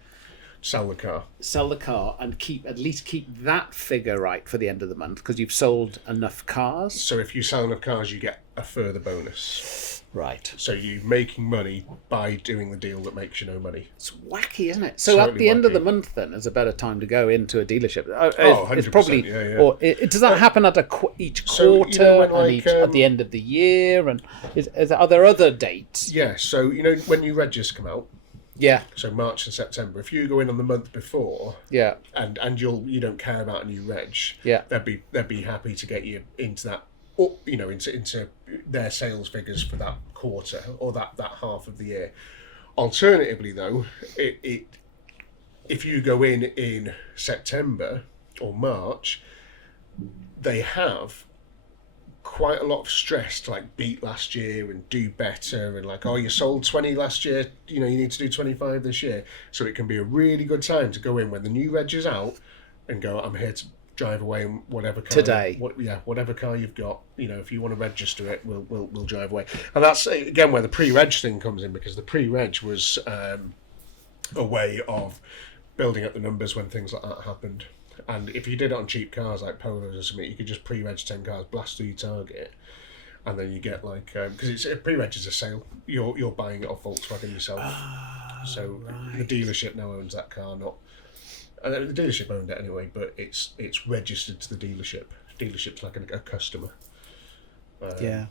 sell the car and keep that figure right for the end of the month because you've sold enough cars. So if you sell enough cars, you get a further bonus. Right. So you're making money by doing the deal that makes you no money. It's wacky, isn't it? So Totally at the end of wacky. the month, then, is a better time to go into a dealership. 100%, It's probably, yeah. or does that happen at each So, quarter when, at the end of the year? And are there other dates? Yeah. So when new registers come out. Yeah. So March and September. If you go in on the month before, Yeah. and you don't care about a new reg, Yeah. they'd be happy to get you into that, into their sales figures for that quarter or that half of the year. Alternatively, though, if you go in September or March, they have quite a lot of stress to beat last year and do better, and you sold 20 last year, you need to do 25 this year. So it can be a really good time to go in when the new reg is out and go, I'm here to drive away in whatever car today. Whatever car you've got, if you want to register it, we'll drive away. And that's again where the pre-reg thing comes in, because the pre-reg was a way of building up the numbers when things like that happened. And if you did it on cheap cars like Polos or something, you could just pre-reg 10 cars, blast through your target, and then you get because pre-reg is a sale. You're buying it off Volkswagen yourself. So the dealership now owns that car, not the dealership owned it anyway, but it's registered to the dealership. Dealership's like a customer. Yeah.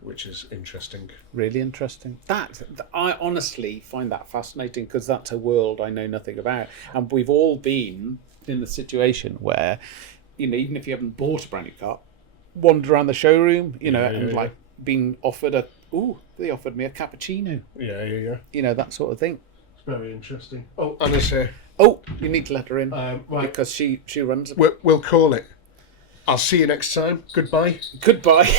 Which is interesting. Really interesting. I honestly find that fascinating because that's a world I know nothing about, and we've all been in the situation where, even if you haven't bought a brand new car, wander around the showroom, and being offered they offered me a cappuccino. Yeah. That sort of thing. It's very interesting. Oh, Anna's here. Oh, you need to let her in Right. because she runs. We'll call it. I'll see you next time. Goodbye. Goodbye.